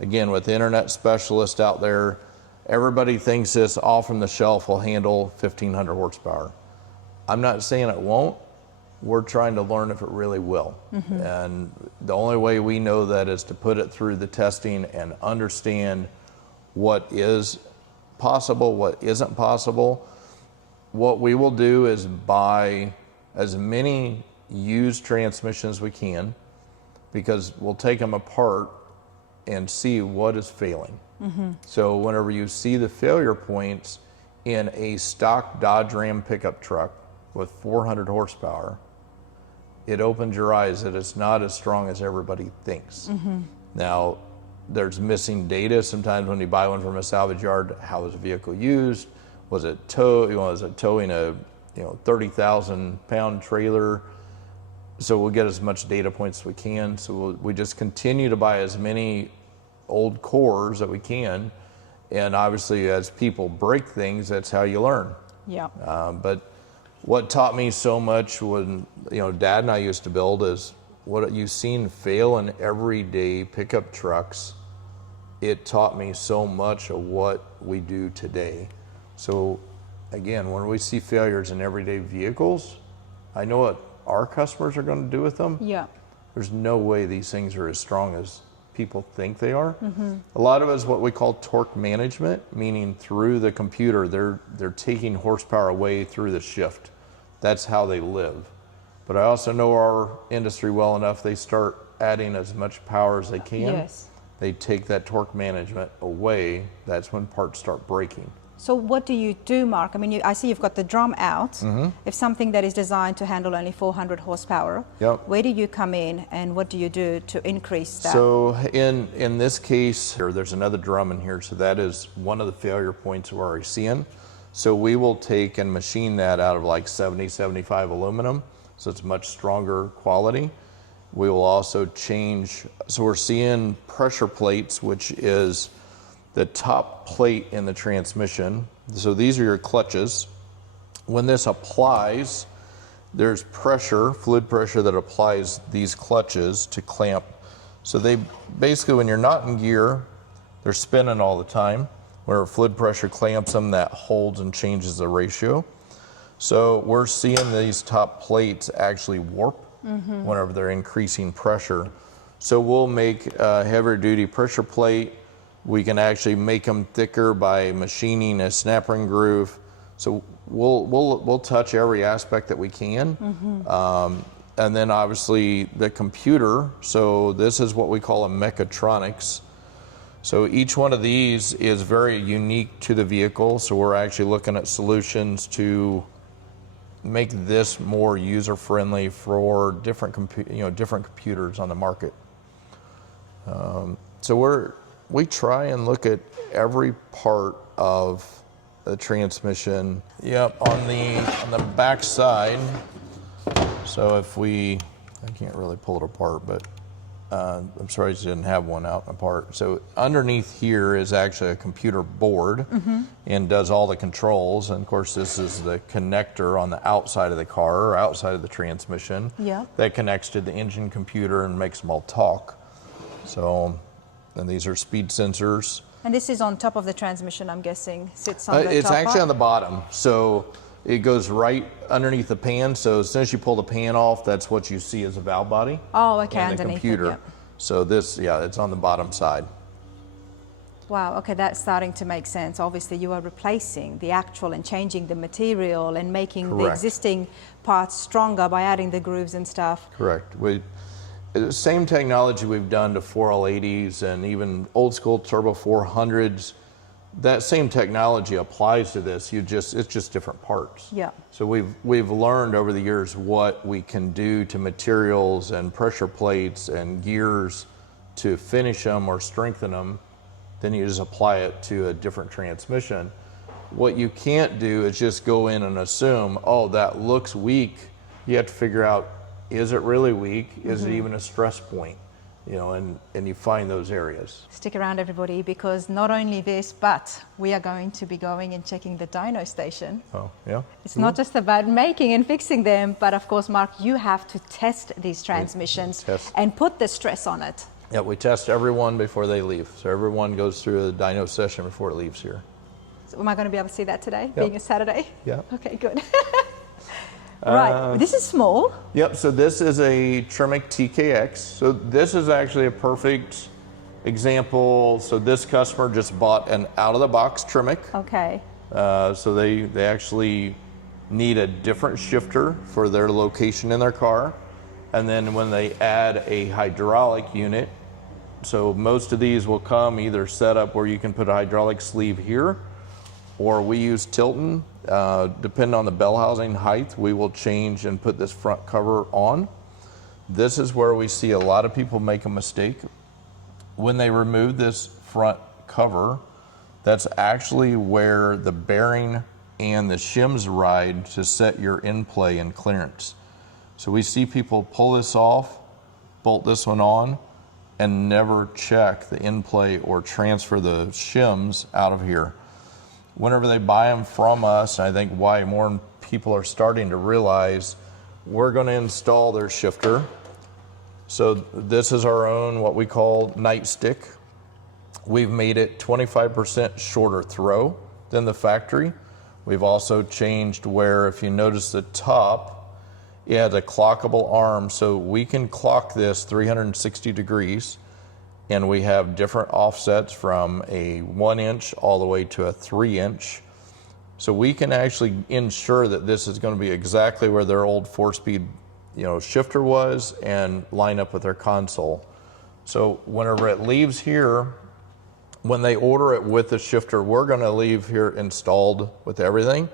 Again, with the internet specialists out there, everybody thinks this off from the shelf will handle 1,500 horsepower. I'm not saying it won't. We're trying to learn if it really will. And the only way we know that is to put it through the testing and understand what is possible, what isn't possible. What we will do is buy as many used transmissions as we can, because we'll take them apart and see what is failing. So whenever you see the failure points in a stock Dodge Ram pickup truck with 400 horsepower, it opens your eyes that it's not as strong as everybody thinks. Now, there's missing data sometimes when you buy one from a salvage yard. How was the vehicle used? Was it towing a 30,000 pound trailer? So we'll get as much data points as we can. So we just continue to buy as many old cores that we can. And obviously, as people break things, that's how you learn. Yeah. But what taught me so much when Dad and I used to build is what you've seen fail in everyday pickup trucks. It taught me so much of what we do today. So again, when we see failures in everyday vehicles, I know what our customers are going to do with them. Yeah. There's no way these things are as strong as people think they are. A lot of it is what we call torque management, meaning through the computer, they're taking horsepower away through the shift. That's how they live. But I also know our industry well enough, they start adding as much power as they can. Yes. They take that torque management away. That's when parts start breaking. So what do you do, Mark? I mean, I see you've got the drum out. If something that is designed to handle only 400 horsepower, where do you come in and what do you do to increase that? So in this case, there's another drum in here. So that is one of the failure points we're already seeing. So we will take and machine that out of like 70, 75 aluminum. So it's much stronger quality. We will also change, so we're seeing pressure plates, which is the top plate in the transmission. So these are your clutches. When this applies, there's pressure, fluid pressure that applies these clutches to clamp. So they basically, when you're not in gear, they're spinning all the time. Where fluid pressure clamps them, that holds and changes the ratio. So we're seeing these top plates actually warp whenever they're increasing pressure. So we'll make a heavier duty pressure plate. We can actually make them thicker by machining a snap ring groove. So we'll touch every aspect that we can. And then obviously the computer. So this is what we call a mechatronics. So each one of these is very unique to the vehicle. So we're actually looking at solutions to make this more user-friendly for different computers on the market. So we try and look at every part of the transmission. Yep, on the back side. So I can't really pull it apart, but I'm sorry I didn't have one out apart. So underneath here is actually a computer board and does all the controls. And of course, this is the connector on the outside of the car or outside of the transmission that connects to the engine computer and makes them all talk. So, and these are speed sensors. And this is on top of the transmission, I'm guessing, sits on the top It's actually part? on the bottom. So it goes right underneath the pan. So as soon as you pull the pan off, that's what you see as a valve body. Oh, okay, and the underneath computer. it, yep. So this, it's on the bottom side. Wow, okay, that's starting to make sense. Obviously, you are replacing the actual and changing the material and making the existing parts stronger by adding the grooves and stuff. Correct. The same technology we've done to 4L80s and even old school turbo 400s. that same technology applies to this. It's just different parts. Yeah. So we've learned over the years what we can do to materials and pressure plates and gears to finish them or strengthen them. Then you just apply it to a different transmission. What you can't do is just go in and assume, oh, that looks weak. You have to figure out, is it really weak? Is it even a stress point? You know, and you find those areas. Stick around, everybody, because not only this, but we are going to be going and checking the dyno station. Oh, yeah? It's not just about making and fixing them, but of course, Mark, you have to test these transmissions and put the stress on it. Yeah, we test everyone before they leave. So everyone goes through a dyno session before it leaves here. So am I going to be able to see that today, Yep. being a Saturday? Yeah. Okay, good. Right, this is small. Yep, so this is a Tremec TKX. So this is actually a perfect example. So this customer just bought an out-of-the-box Tremec. Okay. So they actually need a different shifter for their location in their car. And then when they add a hydraulic unit, so most of these will come either set up where you can put a hydraulic sleeve here, or we use Tilton. Depending on the bell housing height, we will change and put this front cover on. This is where we see a lot of people make a mistake. When they remove this front cover, that's actually where the bearing and the shims ride to set your in-play and clearance. So we see people pull this off, bolt this one on, and never check the in-play or transfer the shims out of here. Whenever they buy them from us, I think why more people are starting to realize we're going to install their shifter. So this is our own, what we call nightstick. We've made it 25% shorter throw than the factory. We've also changed where, if you notice the top, it has a clockable arm, so we can clock this 360 degrees. And we have different offsets from a 1 inch all the way to a 3 inch. So we can actually ensure that this is going to be exactly where their old 4-speed, shifter was and line up with their console. So whenever it leaves here, when they order it with the shifter, we're going to leave here installed with everything.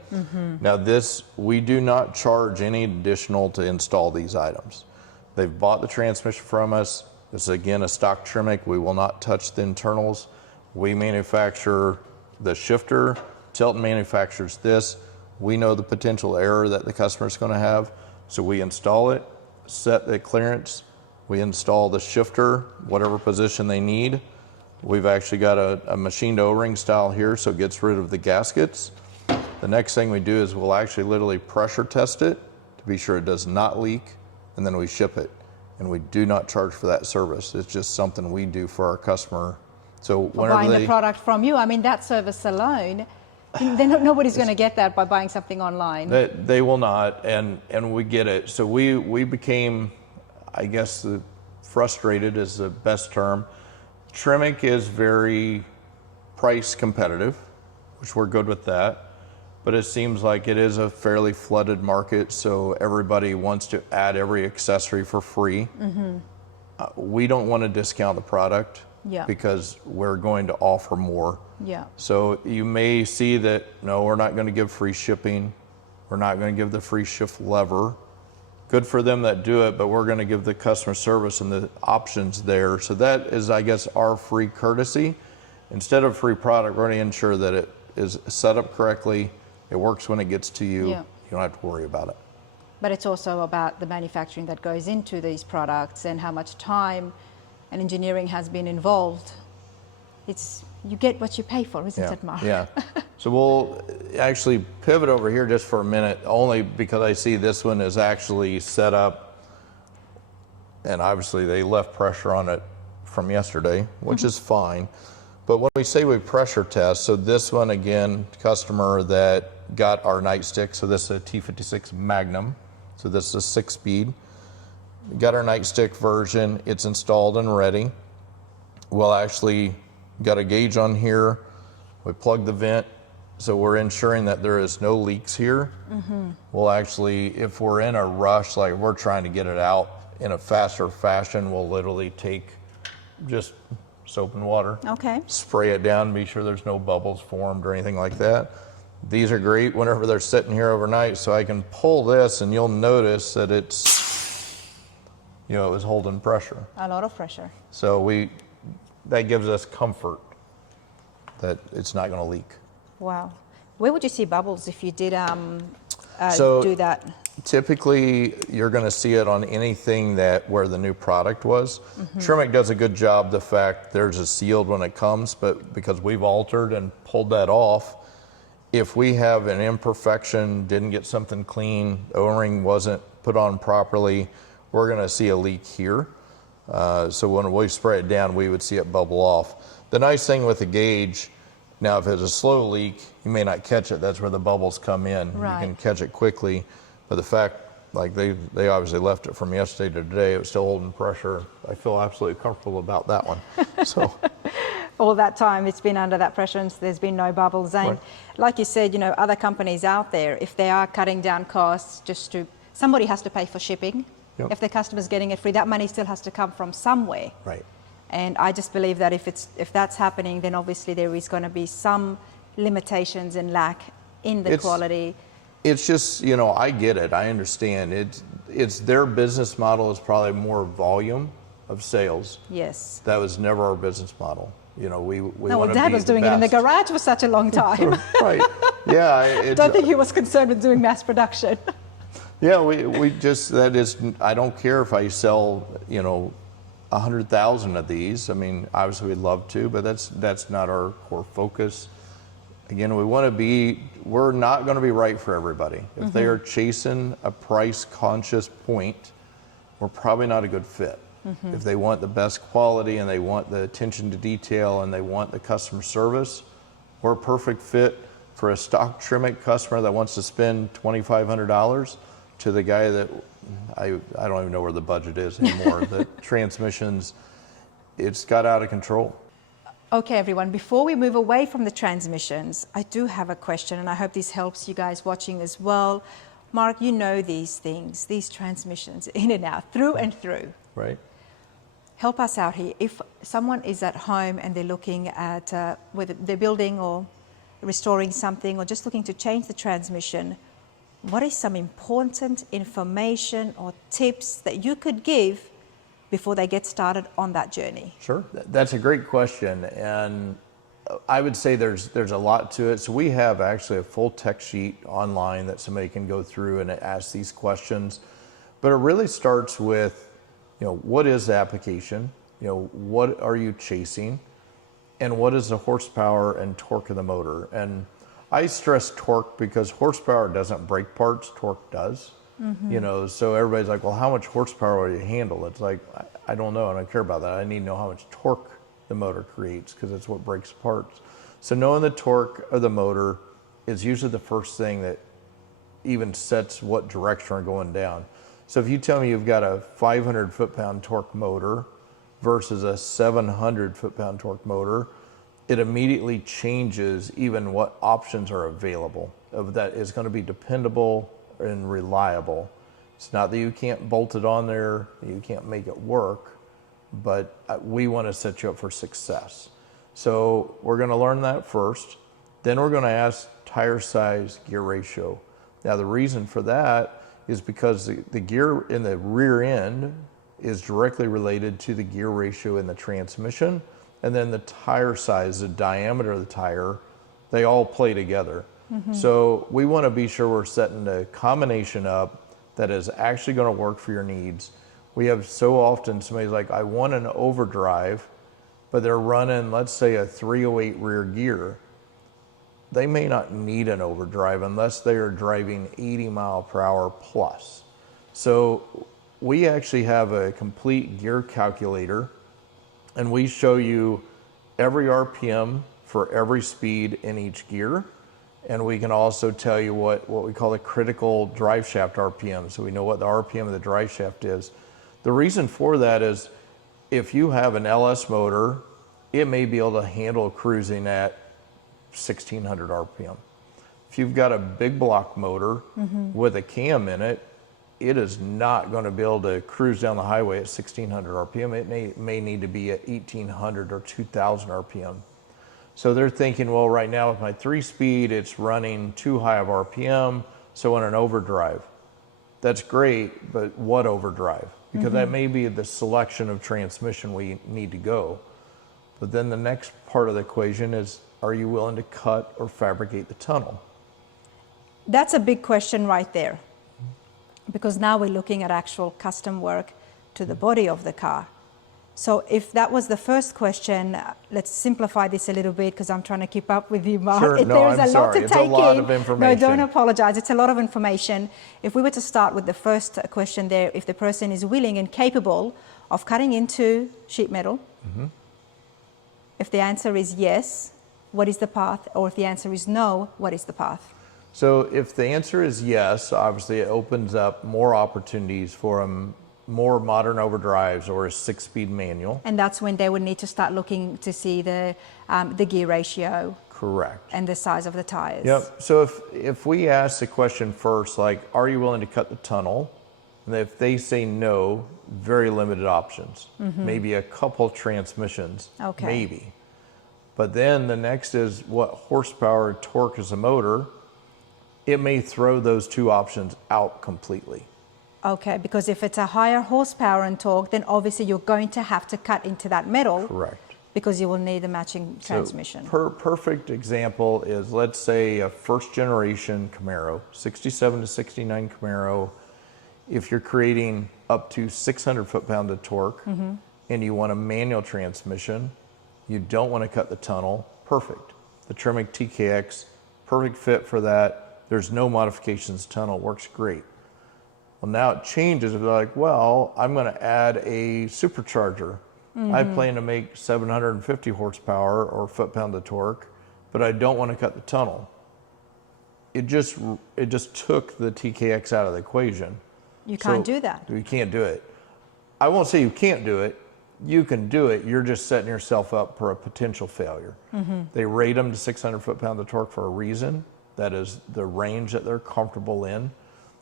Now this, we do not charge any additional to install these items. They've bought the transmission from us. This is again a stock Tremec. We will not touch the internals. We manufacture the shifter. Tilton manufactures this. We know the potential error that the customer is going to have. So we install it, set the clearance. We install the shifter, whatever position they need. We've actually got a machined O-ring style here, so it gets rid of the gaskets. The next thing we do is we'll actually literally pressure test it to be sure it does not leak, and then we ship it. And we do not charge for that service. It's just something we do for our customer. So whenever buying the product from you, I mean, that service alone, nobody's going to get that by buying something online. They will not, and we get it. So we became, I guess, frustrated is the best term. Tremec is very price competitive, which we're good with that. But it seems like it is a fairly flooded market, so everybody wants to add every accessory for free. We don't want to discount the product because we're going to offer more. So you may see that, no, we're not going to give free shipping. We're not going to give the free shift lever. Good for them that do it, but we're going to give the customer service and the options there. So that is, I guess, our free courtesy. Instead of free product, we're going to ensure that it is set up correctly. It works when it gets to you. You don't have to worry about it. But it's also about the manufacturing that goes into these products and how much time and engineering has been involved. You get what you pay for, isn't it, Mark? Yeah. So we'll actually pivot over here just for a minute, only because I see this one is actually set up, and obviously they left pressure on it from yesterday, which is fine. But when we say we pressure test, so this one again, customer that got our nightstick, so this is a T56 Magnum, so this is a 6-speed. Got our nightstick version, it's installed and ready. We'll actually got a gauge on here, we plug the vent, so we're ensuring that there is no leaks here. We'll actually, if we're in a rush, like we're trying to get it out in a faster fashion, we'll literally take just soap and water. Okay. Spray it down, be sure there's no bubbles formed or anything like that. These are great whenever they're sitting here overnight, so I can pull this and you'll notice that it's, it was holding pressure. A lot of pressure. So that gives us comfort that it's not going to leak. Wow. Where would you see bubbles if you did do that? Typically, you're going to see it on anything where the new product was. Tremec does a good job. The fact there's a sealed when it comes, but because we've altered and pulled that off, if we have an imperfection, didn't get something clean, O-ring wasn't put on properly, we're going to see a leak here. So when we spray it down, we would see it bubble off. The nice thing with the gauge, now if it's a slow leak, you may not catch it. That's where the bubbles come in. Right. You can catch it quickly. But the fact, like they obviously left it from yesterday to today, it was still holding pressure. I feel absolutely comfortable about that one. So all that time it's been under that pressure and there's been no bubbles. And like you said, other companies out there, if they are cutting down costs, somebody has to pay for shipping. Yep. If the customer's getting it free, that money still has to come from somewhere. Right. And I just believe that if that's happening, then obviously there is going to be some limitations and lack in the quality. It's just, I get it. I understand. It's their business model is probably more volume of sales. Yes. That was never our business model. We No, want well, to Dad be was the doing it in the best. garage for such a long time. Right. Yeah. Don't think he was concerned with doing mass production. Yeah, we just, I don't care if I sell, 100,000 of these. I mean, obviously we'd love to, but that's not our core focus. Again, we're not going to be right for everybody. If they are chasing a price conscious point, we're probably not a good fit. If they want the best quality and they want the attention to detail and they want the customer service, we're a perfect fit for a stock Tremec customer that wants to spend $2,500 to the guy that I don't even know where the budget is anymore. The transmissions, it's got out of control. Okay, everyone, before we move away from the transmissions, I do have a question, and I hope this helps you guys watching as well. Mark, you know these things, these transmissions, in and out, through and through. Right. Help us out here. If someone is at home and they're looking at whether they're building or restoring something or just looking to change the transmission, what is some important information or tips that you could give before they get started on that journey? Sure, that's a great question, and I would say there's a lot to it. So we have actually a full tech sheet online that somebody can go through and ask these questions, but it really starts with, what is the application? What are you chasing? And what is the horsepower and torque of the motor? And I stress torque because horsepower doesn't break parts, torque does. So everybody's like, well, how much horsepower will you handle? It's like, I don't know, I don't care about that. I need to know how much torque the motor creates because it's what breaks parts. So knowing the torque of the motor is usually the first thing that even sets what direction we're going down. So if you tell me you've got a 500 foot-pound torque motor versus a 700 foot-pound torque motor, it immediately changes even what options are available. Of that is going to be dependable and reliable. It's not that you can't bolt it on there, you can't make it work, but we want to set you up for success. So we're going to learn that first. Then we're going to ask tire size, gear ratio. Now the reason for that is because the gear in the rear end is directly related to the gear ratio in the transmission, and then the tire size, the diameter of the tire, they all play together. So we want to be sure we're setting a combination up that is actually going to work for your needs. We have so often somebody's like, I want an overdrive, but they're running, let's say, a 308 rear gear. They may not need an overdrive unless they are driving 80 mile per hour plus. So we actually have a complete gear calculator, and we show you every RPM for every speed in each gear. And we can also tell you what we call the critical drive shaft RPM. So we know what the RPM of the drive shaft is. The reason for that is if you have an LS motor, it may be able to handle cruising at 1600 RPM. If you've got a big block motor with a cam in it, it is not going to be able to cruise down the highway at 1600 RPM. It may need to be at 1800 or 2000 RPM. So they're thinking, well, right now with my 3-speed, it's running too high of RPM, so in an overdrive. That's great, but what overdrive? Because that may be the selection of transmission we need to go. But then the next part of the equation is, are you willing to cut or fabricate the tunnel? That's a big question right there, because now we're looking at actual custom work to the body of the car. So if that was the first question, let's simplify this a little bit because I'm trying to keep up with you, Mark. Sure, no, There's I'm a lot sorry. to It's take a lot in. of information. No, don't apologize. It's a lot of information. If we were to start with the first question there, if the person is willing and capable of cutting into sheet metal, if the answer is yes, what is the path? Or if the answer is no, what is the path? So if the answer is yes, obviously it opens up more opportunities for more modern overdrives or a 6-speed manual. And that's when they would need to start looking to see the gear ratio. Correct. And the size of the tires. Yep. So if we ask the question first, like, are you willing to cut the tunnel? And if they say no, very limited options. Maybe a couple transmissions. Okay. Maybe. But then the next is what horsepower, torque is the motor. It may throw those two options out completely. Okay, because if it's a higher horsepower and torque, then obviously you're going to have to cut into that metal. Correct. Because you will need a matching transmission. So perfect example is, let's say, a first generation Camaro, 67 to 69 Camaro. If you're creating up to 600 foot-pounds of torque and you want a manual transmission, you don't want to cut the tunnel, perfect. The Tremec TKX, perfect fit for that. There's no modifications, tunnel works great. Well, now it changes. It's like, well, I'm going to add a supercharger. I plan to make 750 horsepower or foot-pound of torque, but I don't want to cut the tunnel. It just took the TKX out of the equation. You can't do that. You can't do it. I won't say you can't do it. You can do it. You're just setting yourself up for a potential failure. They rate them to 600 foot-pounds of torque for a reason. That is the range that they're comfortable in.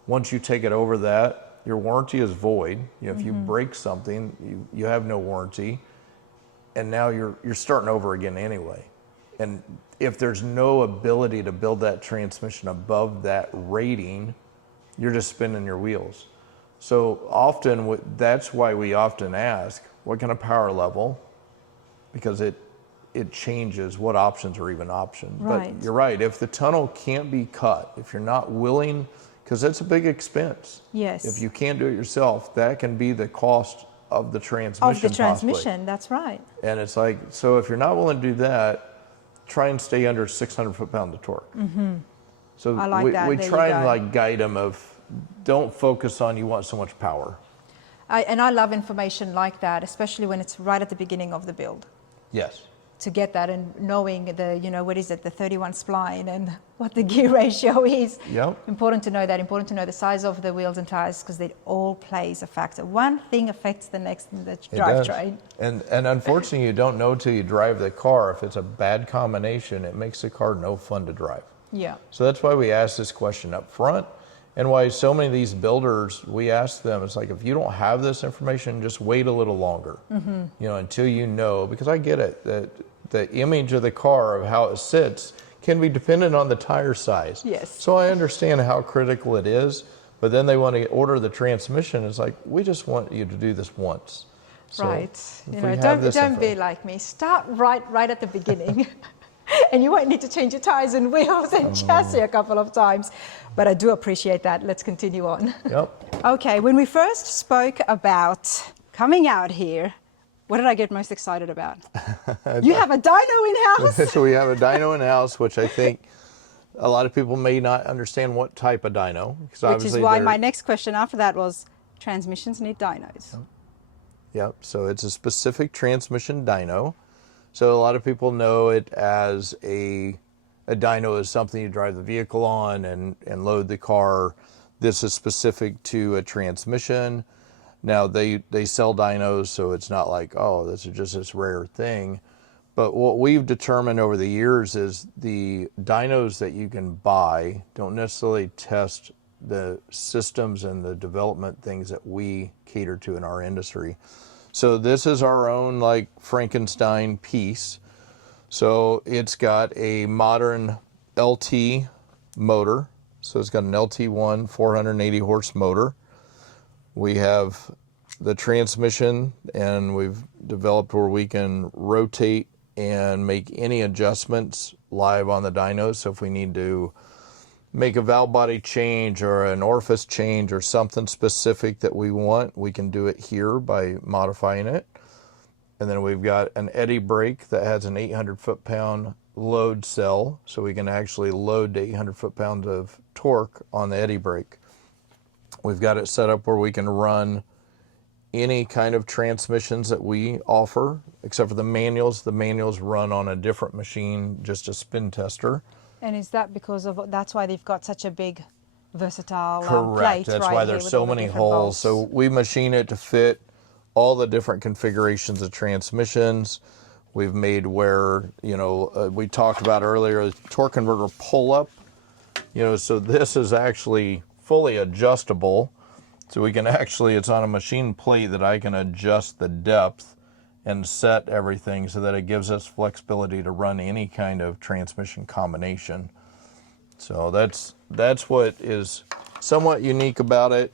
Once you take it over that, your warranty is void. You know, if you break something, you have no warranty, and now you're starting over again anyway. And if there's no ability to build that transmission above that rating, you're just spinning your wheels. So often, that's why we often ask, what kind of power level? Because it changes what options are even options. Right. But you're right, if the tunnel can't be cut, if you're not willing, because that's a big expense. Yes. If you can't do it yourself, that can be the cost of the transmission. Of the transmission, possibly. that's right. And it's like, so if you're not willing to do that, try and stay under 600 foot-pounds of torque. So I like that. we There try you and go. like guide them of, don't focus on you want so much power. And I love information like that, especially when it's right at the beginning of the build. Yes. To get that and knowing the, what is it, the 31 spline and what the gear ratio is. Yep. Important to know that, important to know the size of the wheels and tires, because it all plays a factor. One thing affects the next in the drivetrain. And unfortunately, you don't know till you drive the car. If it's a bad combination, it makes the car no fun to drive. Yeah. So that's why we ask this question up front, and why so many of these builders, we ask them, it's like, if you don't have this information, just wait a little longer, until you know, because I get it, that the image of the car, of how it sits, can be dependent on the tire size. Yes. So I understand how critical it is, but then they want to order the transmission. It's like, we just want you to do this once. So Right. if we have this Don't info- be like me. Start right at the beginning. And you won't need to change your tires and wheels and chassis a couple of times. But I do appreciate that. Let's continue on. Yep. Okay, when we first spoke about coming out here, what did I get most excited about? You have a dyno in-house? So we have a dyno in-house, which I think a lot of people may not understand what type of dyno. Which is why my next question after that was, transmissions need dynos. Yep, so it's a specific transmission dyno. So a lot of people know it as a dyno is something you drive the vehicle on and load the car. This is specific to a transmission. Now they sell dynos, so it's not like, oh, this is just this rare thing. But what we've determined over the years is the dynos that you can buy don't necessarily test the systems and the development things that we cater to in our industry. So this is our own like Frankenstein piece. So it's got a modern LT motor. So it's got an LT1 480 horse motor. We have the transmission, and we've developed where we can rotate and make any adjustments live on the dyno. So if we need to make a valve body change or an orifice change or something specific that we want, we can do it here by modifying it. And then we've got an eddy brake that has an 800 foot-pound load cell, so we can actually load to 800 foot-pounds of torque on the eddy brake. We've got it set up where we can run any kind of transmissions that we offer, except for the manuals. The manuals run on a different machine, just a spin tester. And is that because of, that's why they've got such a big versatile Correct. plate? That's right why here there's with so all the many different holes. bolts? So we machine it to fit all the different configurations of transmissions. We've made where, we talked about earlier, torque converter pull up, so this is actually fully adjustable. So we can actually, it's on a machine plate that I can adjust the depth and set everything so that it gives us flexibility to run any kind of transmission combination. So that's what is somewhat unique about it.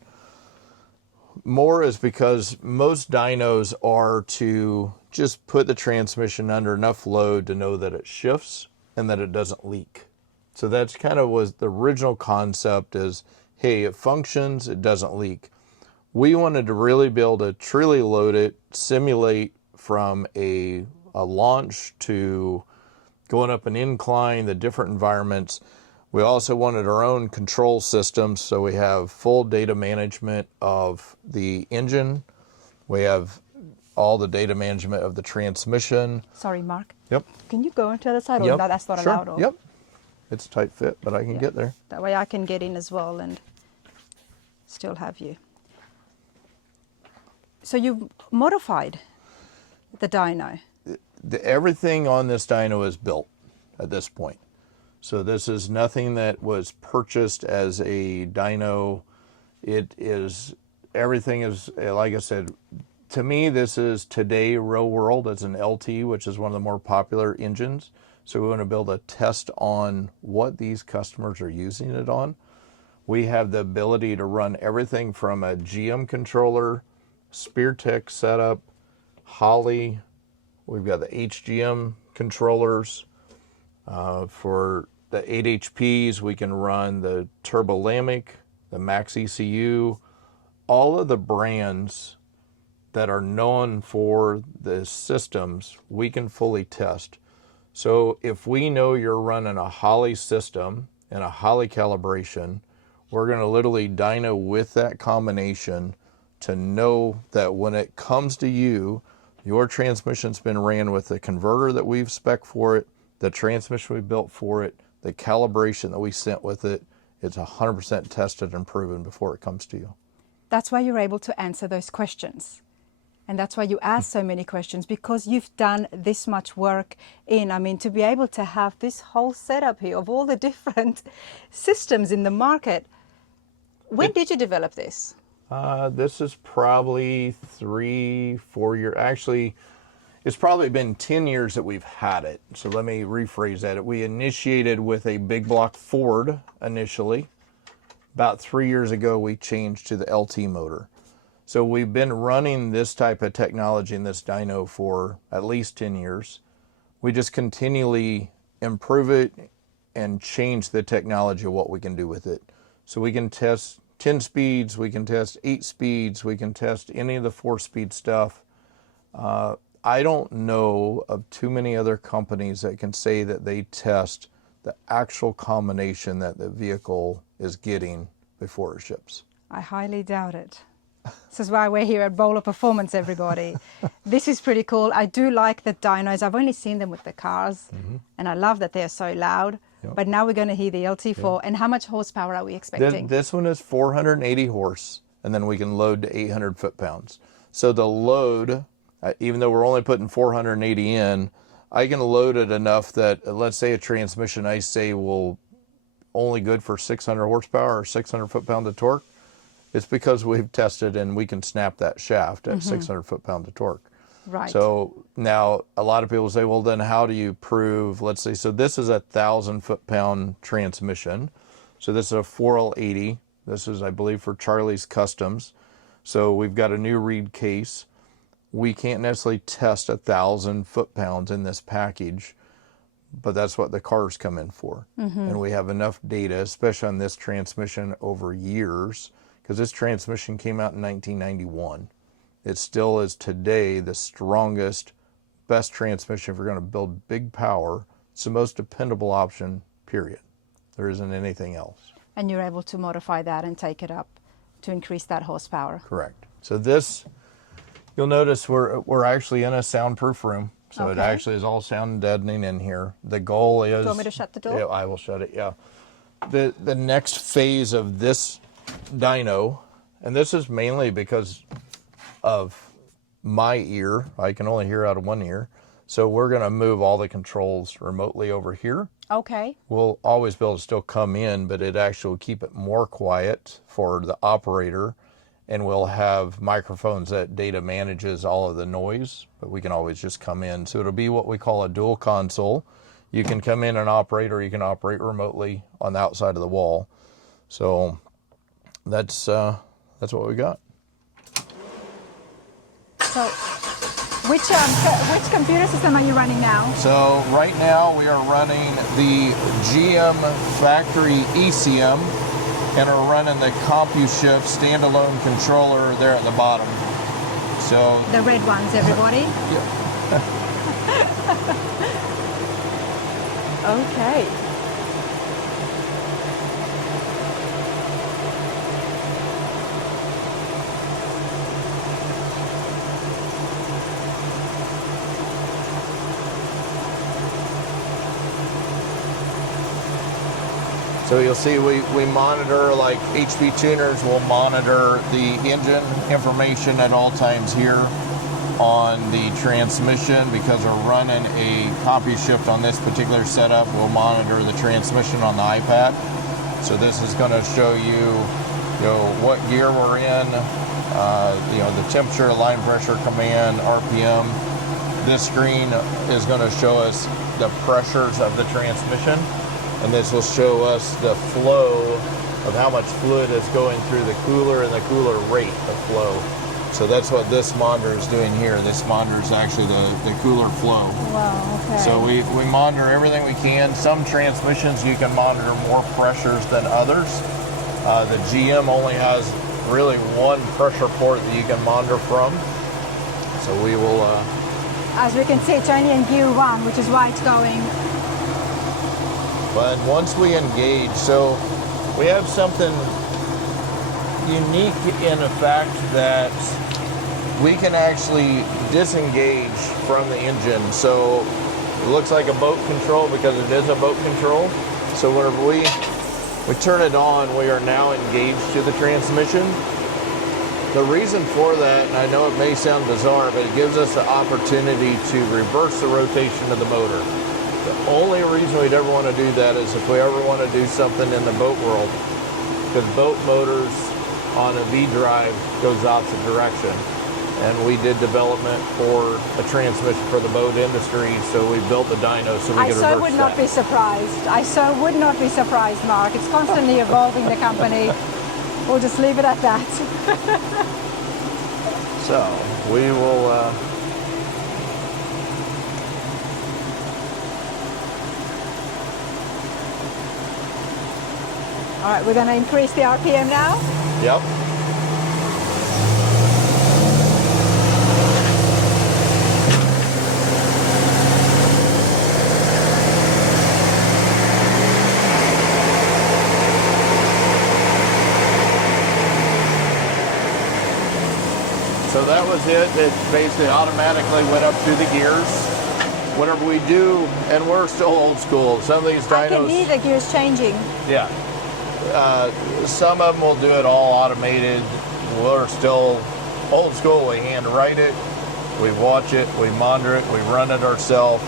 More is because most dynos are to just put the transmission under enough load to know that it shifts and that it doesn't leak. So that's kind of was the original concept is, hey, it functions, it doesn't leak. We wanted to really be able to truly load it, simulate from a launch to going up an incline, the different environments. We also wanted our own control systems, so we have full data management of the engine. We have all the data management of the transmission. Sorry, Mark. Yep. Can you go into the other side? Or Yep. no, that's not Sure. allowed? Or? Yep. It's a tight fit, but I can Yeah. get there. That way I can get in as well and still have you. So you modified the dyno. Everything on this dyno is built at this point. So this is nothing that was purchased as a dyno. It is, everything is, like I said, to me, this is today real world. It's an LT, which is one of the more popular engines. So we want to build a test on what these customers are using it on. We have the ability to run everything from a GM controller, SpearTech setup, Holley. We've got the HGM controllers. For the 8HPs, we can run the Turbolamic, the Max ECU, all of the brands that are known for the systems, we can fully test. So if we know you're running a Holley system and a Holley calibration, we're going to literally dyno with that combination to know that when it comes to you, your transmission's been ran with the converter that we've spec'd for it, the transmission we built for it, the calibration that we sent with it. It's 100% tested and proven before it comes to you. That's why you're able to answer those questions. And that's why you ask so many questions, because you've done this much work in, to be able to have this whole setup here of all the different systems in the market. When did you develop this? This is probably 3-4 years. Actually, it's probably been 10 years that we've had it. So let me rephrase that. We initiated with a big block Ford initially. About 3 years ago, we changed to the LT motor. So we've been running this type of technology in this dyno for at least 10 years. We just continually improve it and change the technology of what we can do with it. So we can test 10 speeds, we can test 8 speeds, we can test any of the 4-speed stuff. I don't know of too many other companies that can say that they test the actual combination that the vehicle is getting before it ships. I highly doubt it. This is why we're here at Bowler Performance, everybody. This is pretty cool. I do like the dynos. I've only seen them with the cars, and I love that they're so loud. Yep. But now we're going to hear the LT4. Yep. And how much horsepower are we expecting? This one is 480 horse, and then we can load to 800 foot-pounds. So the load, even though we're only putting 480 in, I can load it enough that, let's say a transmission I say will only good for 600 horsepower or 600 foot-pounds of torque. It's because we've tested and we can snap that shaft at 600 foot-pounds of torque. Right. So now a lot of people say, well, then how do you prove, let's say, so this is a 1,000 foot-pound transmission. So this is a 4L80. This is, I believe, for Charlie's Customs. So we've got a new reed case. We can't necessarily test 1,000 foot-pounds in this package, but that's what the cars come in for. And we have enough data, especially on this transmission over years, because this transmission came out in 1991. It still is today the strongest, best transmission if you're going to build big power. It's the most dependable option, period. There isn't anything else. And you're able to modify that and take it up to increase that horsepower. Correct. So this, you'll notice we're actually in a soundproof room. So it actually is all sound deadening in here. The goal is... Do you want me to shut the door? Yeah, I will shut it, yeah. The next phase of this dyno, and this is mainly because of my ear. I can only hear out of one ear. So we're going to move all the controls remotely over here. Okay. We'll always be able to still come in, but it actually will keep it more quiet for the operator. And we'll have microphones that data manages all of the noise, but we can always just come in. So it'll be what we call a dual console. You can come in and operate, or you can operate remotely on the outside of the wall. So that's what we got. So which computer system are you running now? So right now we are running the GM factory ECM, and are running the CompuShift standalone controller there at the bottom. So the red ones, everybody? Yeah. Okay. So you'll see we monitor, like HP tuners will monitor the engine information at all times here on the transmission. Because we're running a CompuShift on this particular setup, we'll monitor the transmission on the iPad. So this is going to show you, what gear we're in, the temperature, line pressure, command, RPM. This screen is going to show us the pressures of the transmission. And this will show us the flow of how much fluid is going through the cooler and the cooler rate of flow. So that's what this monitor is doing here. This monitor is actually the cooler flow. Wow, okay. So we monitor everything we can. Some transmissions you can monitor more pressures than others. The GM only has really one pressure port that you can monitor from. So we will... As we can see, it's only in gear 1, which is why it's going... But once we engage, so we have something unique in the fact that we can actually disengage from the engine. So it looks like a boat control because it is a boat control. So whenever we turn it on, we are now engaged to the transmission. The reason for that, and I know it may sound bizarre, but it gives us the opportunity to reverse the rotation of the motor. The only reason we'd ever want to do that is if we ever want to do something in the boat world, because boat motors on a V drive goes opposite direction. And we did development for a transmission for the boat industry, so we built the dyno so we could reverse that. I so would not be surprised. I so would not be surprised, Mark. It's constantly evolving, the company. We'll just leave it at that. So we will... All right, we're going to increase the RPM now. Yep. So that was it. It basically automatically went up through the gears. Whenever we do, and we're still old school, some of these dynos... I can hear the gears changing. Yeah. Some of them will do it all automated. We're still old school. We hand write it, we watch it, we monitor it, we run it ourselves.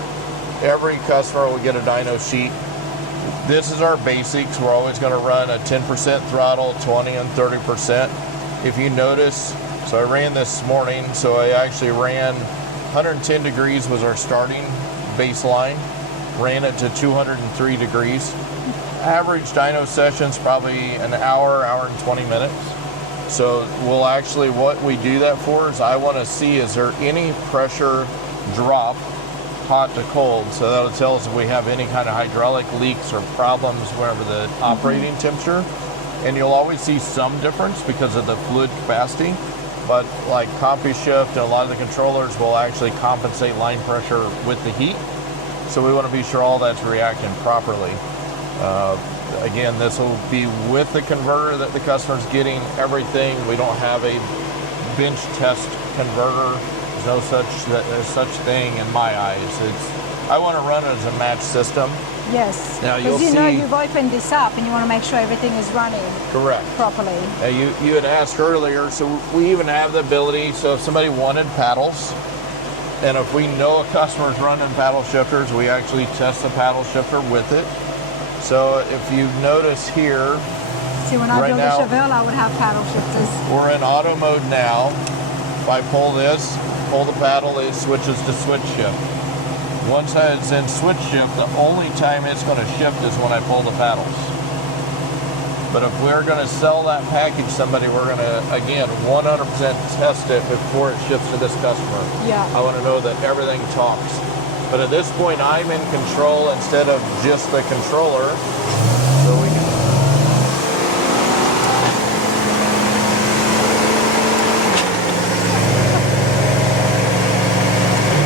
Every customer will get a dyno sheet. This is our basics. We're always going to run a 10% throttle, 20 and 30%. If you notice, so I ran this morning, so I actually ran 110 degrees was our starting baseline, ran it to 203 degrees. Average dyno session's probably an hour, hour and 20 minutes. So we'll actually, what we do that for is I want to see, is there any pressure drop hot to cold? So that'll tell us if we have any kind of hydraulic leaks or problems wherever the operating temperature. And you'll always see some difference because of the fluid capacity. But like CompuShift and a lot of the controllers will actually compensate line pressure with the heat. So we want to be sure all that's reacting properly. Again, this will be with the converter that the customer's getting everything. We don't have a bench test converter. There's such thing in my eyes. I want to run it as a matched system. Yes, now because you know you've opened this up and you want to make sure everything is running properly. You had asked earlier, so we even have the ability, so if somebody wanted paddles, and if we know a customer's running paddle shifters, we actually test the paddle shifter with it. So if you notice here, see, when I build a Chevelle, I would have paddle shifters. We're in auto mode now. If I pull this, pull the paddle, it switches to switch shift. Once it's in switch shift, the only time it's going to shift is when I pull the paddles. But if we're going to sell that package to somebody, we're going to, again, 100% test it before it ships to this customer. Yeah. I want to know that everything talks. But at this point, I'm in control instead of just the controller. So we can...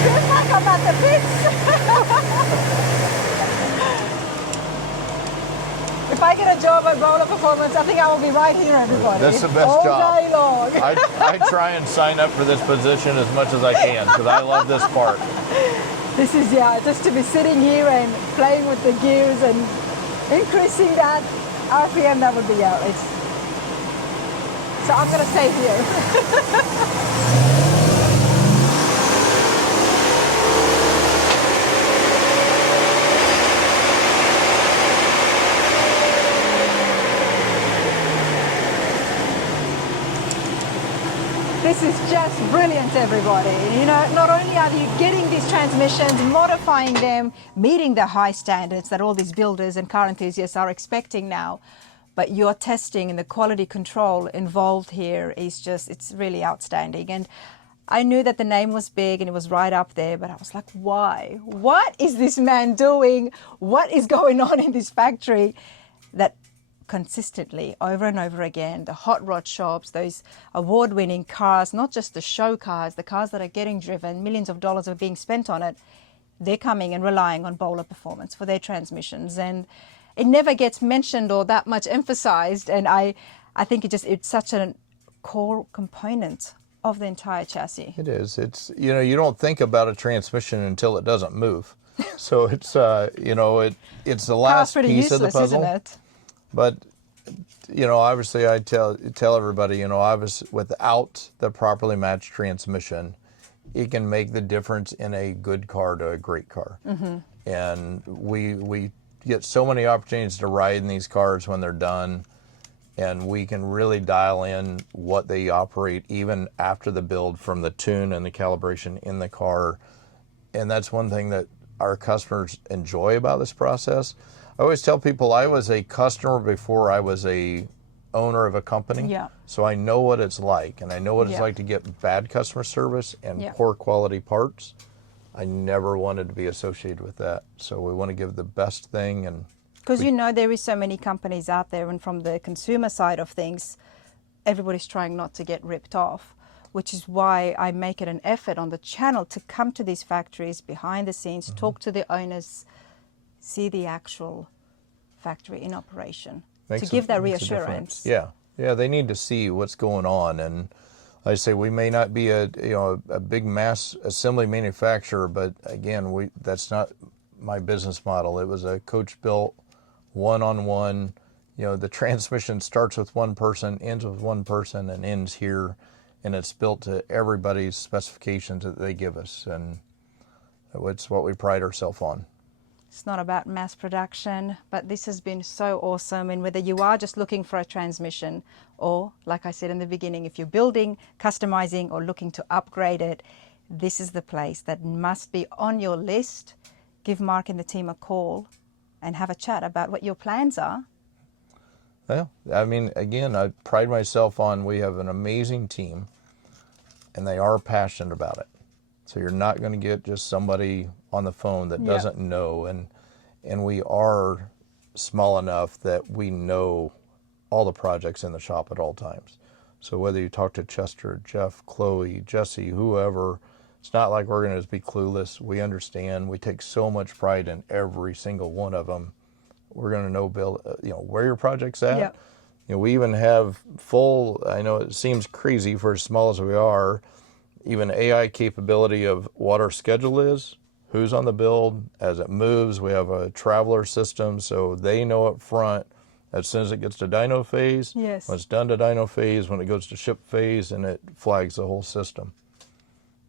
Feels like I'm at the pits. If I get a job at Roller Performance, I think I will be right here, everybody. That's the best all job. All day long. I try and sign up for this position as much as I can because I love this part. This is, just to be sitting here and playing with the gears and increasing that RPM, that would be, it's... So I'm going to stay here. This is just brilliant, everybody. You know, not only are you getting these transmissions, modifying them, meeting the high standards that all these builders and car enthusiasts are expecting now, but your testing and the quality control involved here is just, it's really outstanding. And I knew that the name was big and it was right up there, but I was like, why? What is this man doing? What is going on in this factory that consistently, over and over again, the hot rod shops, those award-winning cars, not just the show cars, the cars that are getting driven, millions of dollars are being spent on it, they're coming and relying on Bowler Performance for their transmissions. And it never gets mentioned or that much emphasized. And I think it's such a core component of the entire chassis. It is. It's, you know, you don't think about a transmission until it doesn't move. So it's, you know, it's the last piece of the puzzle. Isn't it? But, you know, obviously I tell everybody, you know, without the properly matched transmission, it can make the difference in a good car to a great car. Mm-hmm. And we get so many opportunities to ride in these cars when they're done, and we can really dial in what they operate even after the build from the tune and the calibration in the car. And that's one thing that our customers enjoy about this process. I always tell people I was a customer before I was a owner of a company. Yeah. So I know what it's like, and I know what it's like to get bad customer service and poor quality parts. I never wanted to be associated with that. So we want to give the best thing. And because you know there is so many companies out there, and from the consumer side of things, everybody's trying not to get ripped off, which is why I make it an effort on the channel to come to these factories behind the scenes, mm-hmm. talk to the owners, see the actual factory in operation, to give that reassurance. Yeah, they need to see what's going on. And I say we may not be a big mass assembly manufacturer, but again, that's not my business model. It was a coach built one-on-one. You know, the transmission starts with one person, ends with one person, and ends here, and it's built to everybody's specifications that they give us, and it's what we pride ourselves on. It's not about mass production, but this has been so awesome. And whether you are just looking for a transmission or, like I said in the beginning, if you're building, customizing, or looking to upgrade it, this is the place that must be on your list. Give Mark and the team a call and have a chat about what your plans are. Well, I mean, again, I pride myself on we have an amazing team, and they are passionate about it. So you're not going to get just somebody on the phone that doesn't know, and we are small enough that we know all the projects in the shop at all times. So whether you talk to Chester, Jeff, Chloe, Jesse, whoever, it's not like we're going to just be clueless. We understand. We take so much pride in every single one of them. We're going to know, Bill, where your project's at. Yep. We even have full, I know it seems crazy for as small as we are, even AI capability of what our schedule is, who's on the build, as it moves. We have a traveler system, so they know up front as soon as it gets to dyno phase, Yes. when it's done to dyno phase, when it goes to ship phase, and it flags the whole system.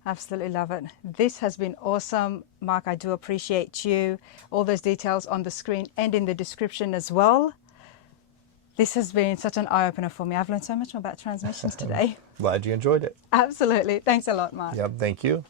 Absolutely love it. This has been awesome. Mark, I do appreciate you. All those details on the screen and in the description as well. This has been such an eye-opener for me. I've learned so much more about transmissions today. Glad you enjoyed it. Absolutely. Thanks a lot, Mark. Yep, thank you.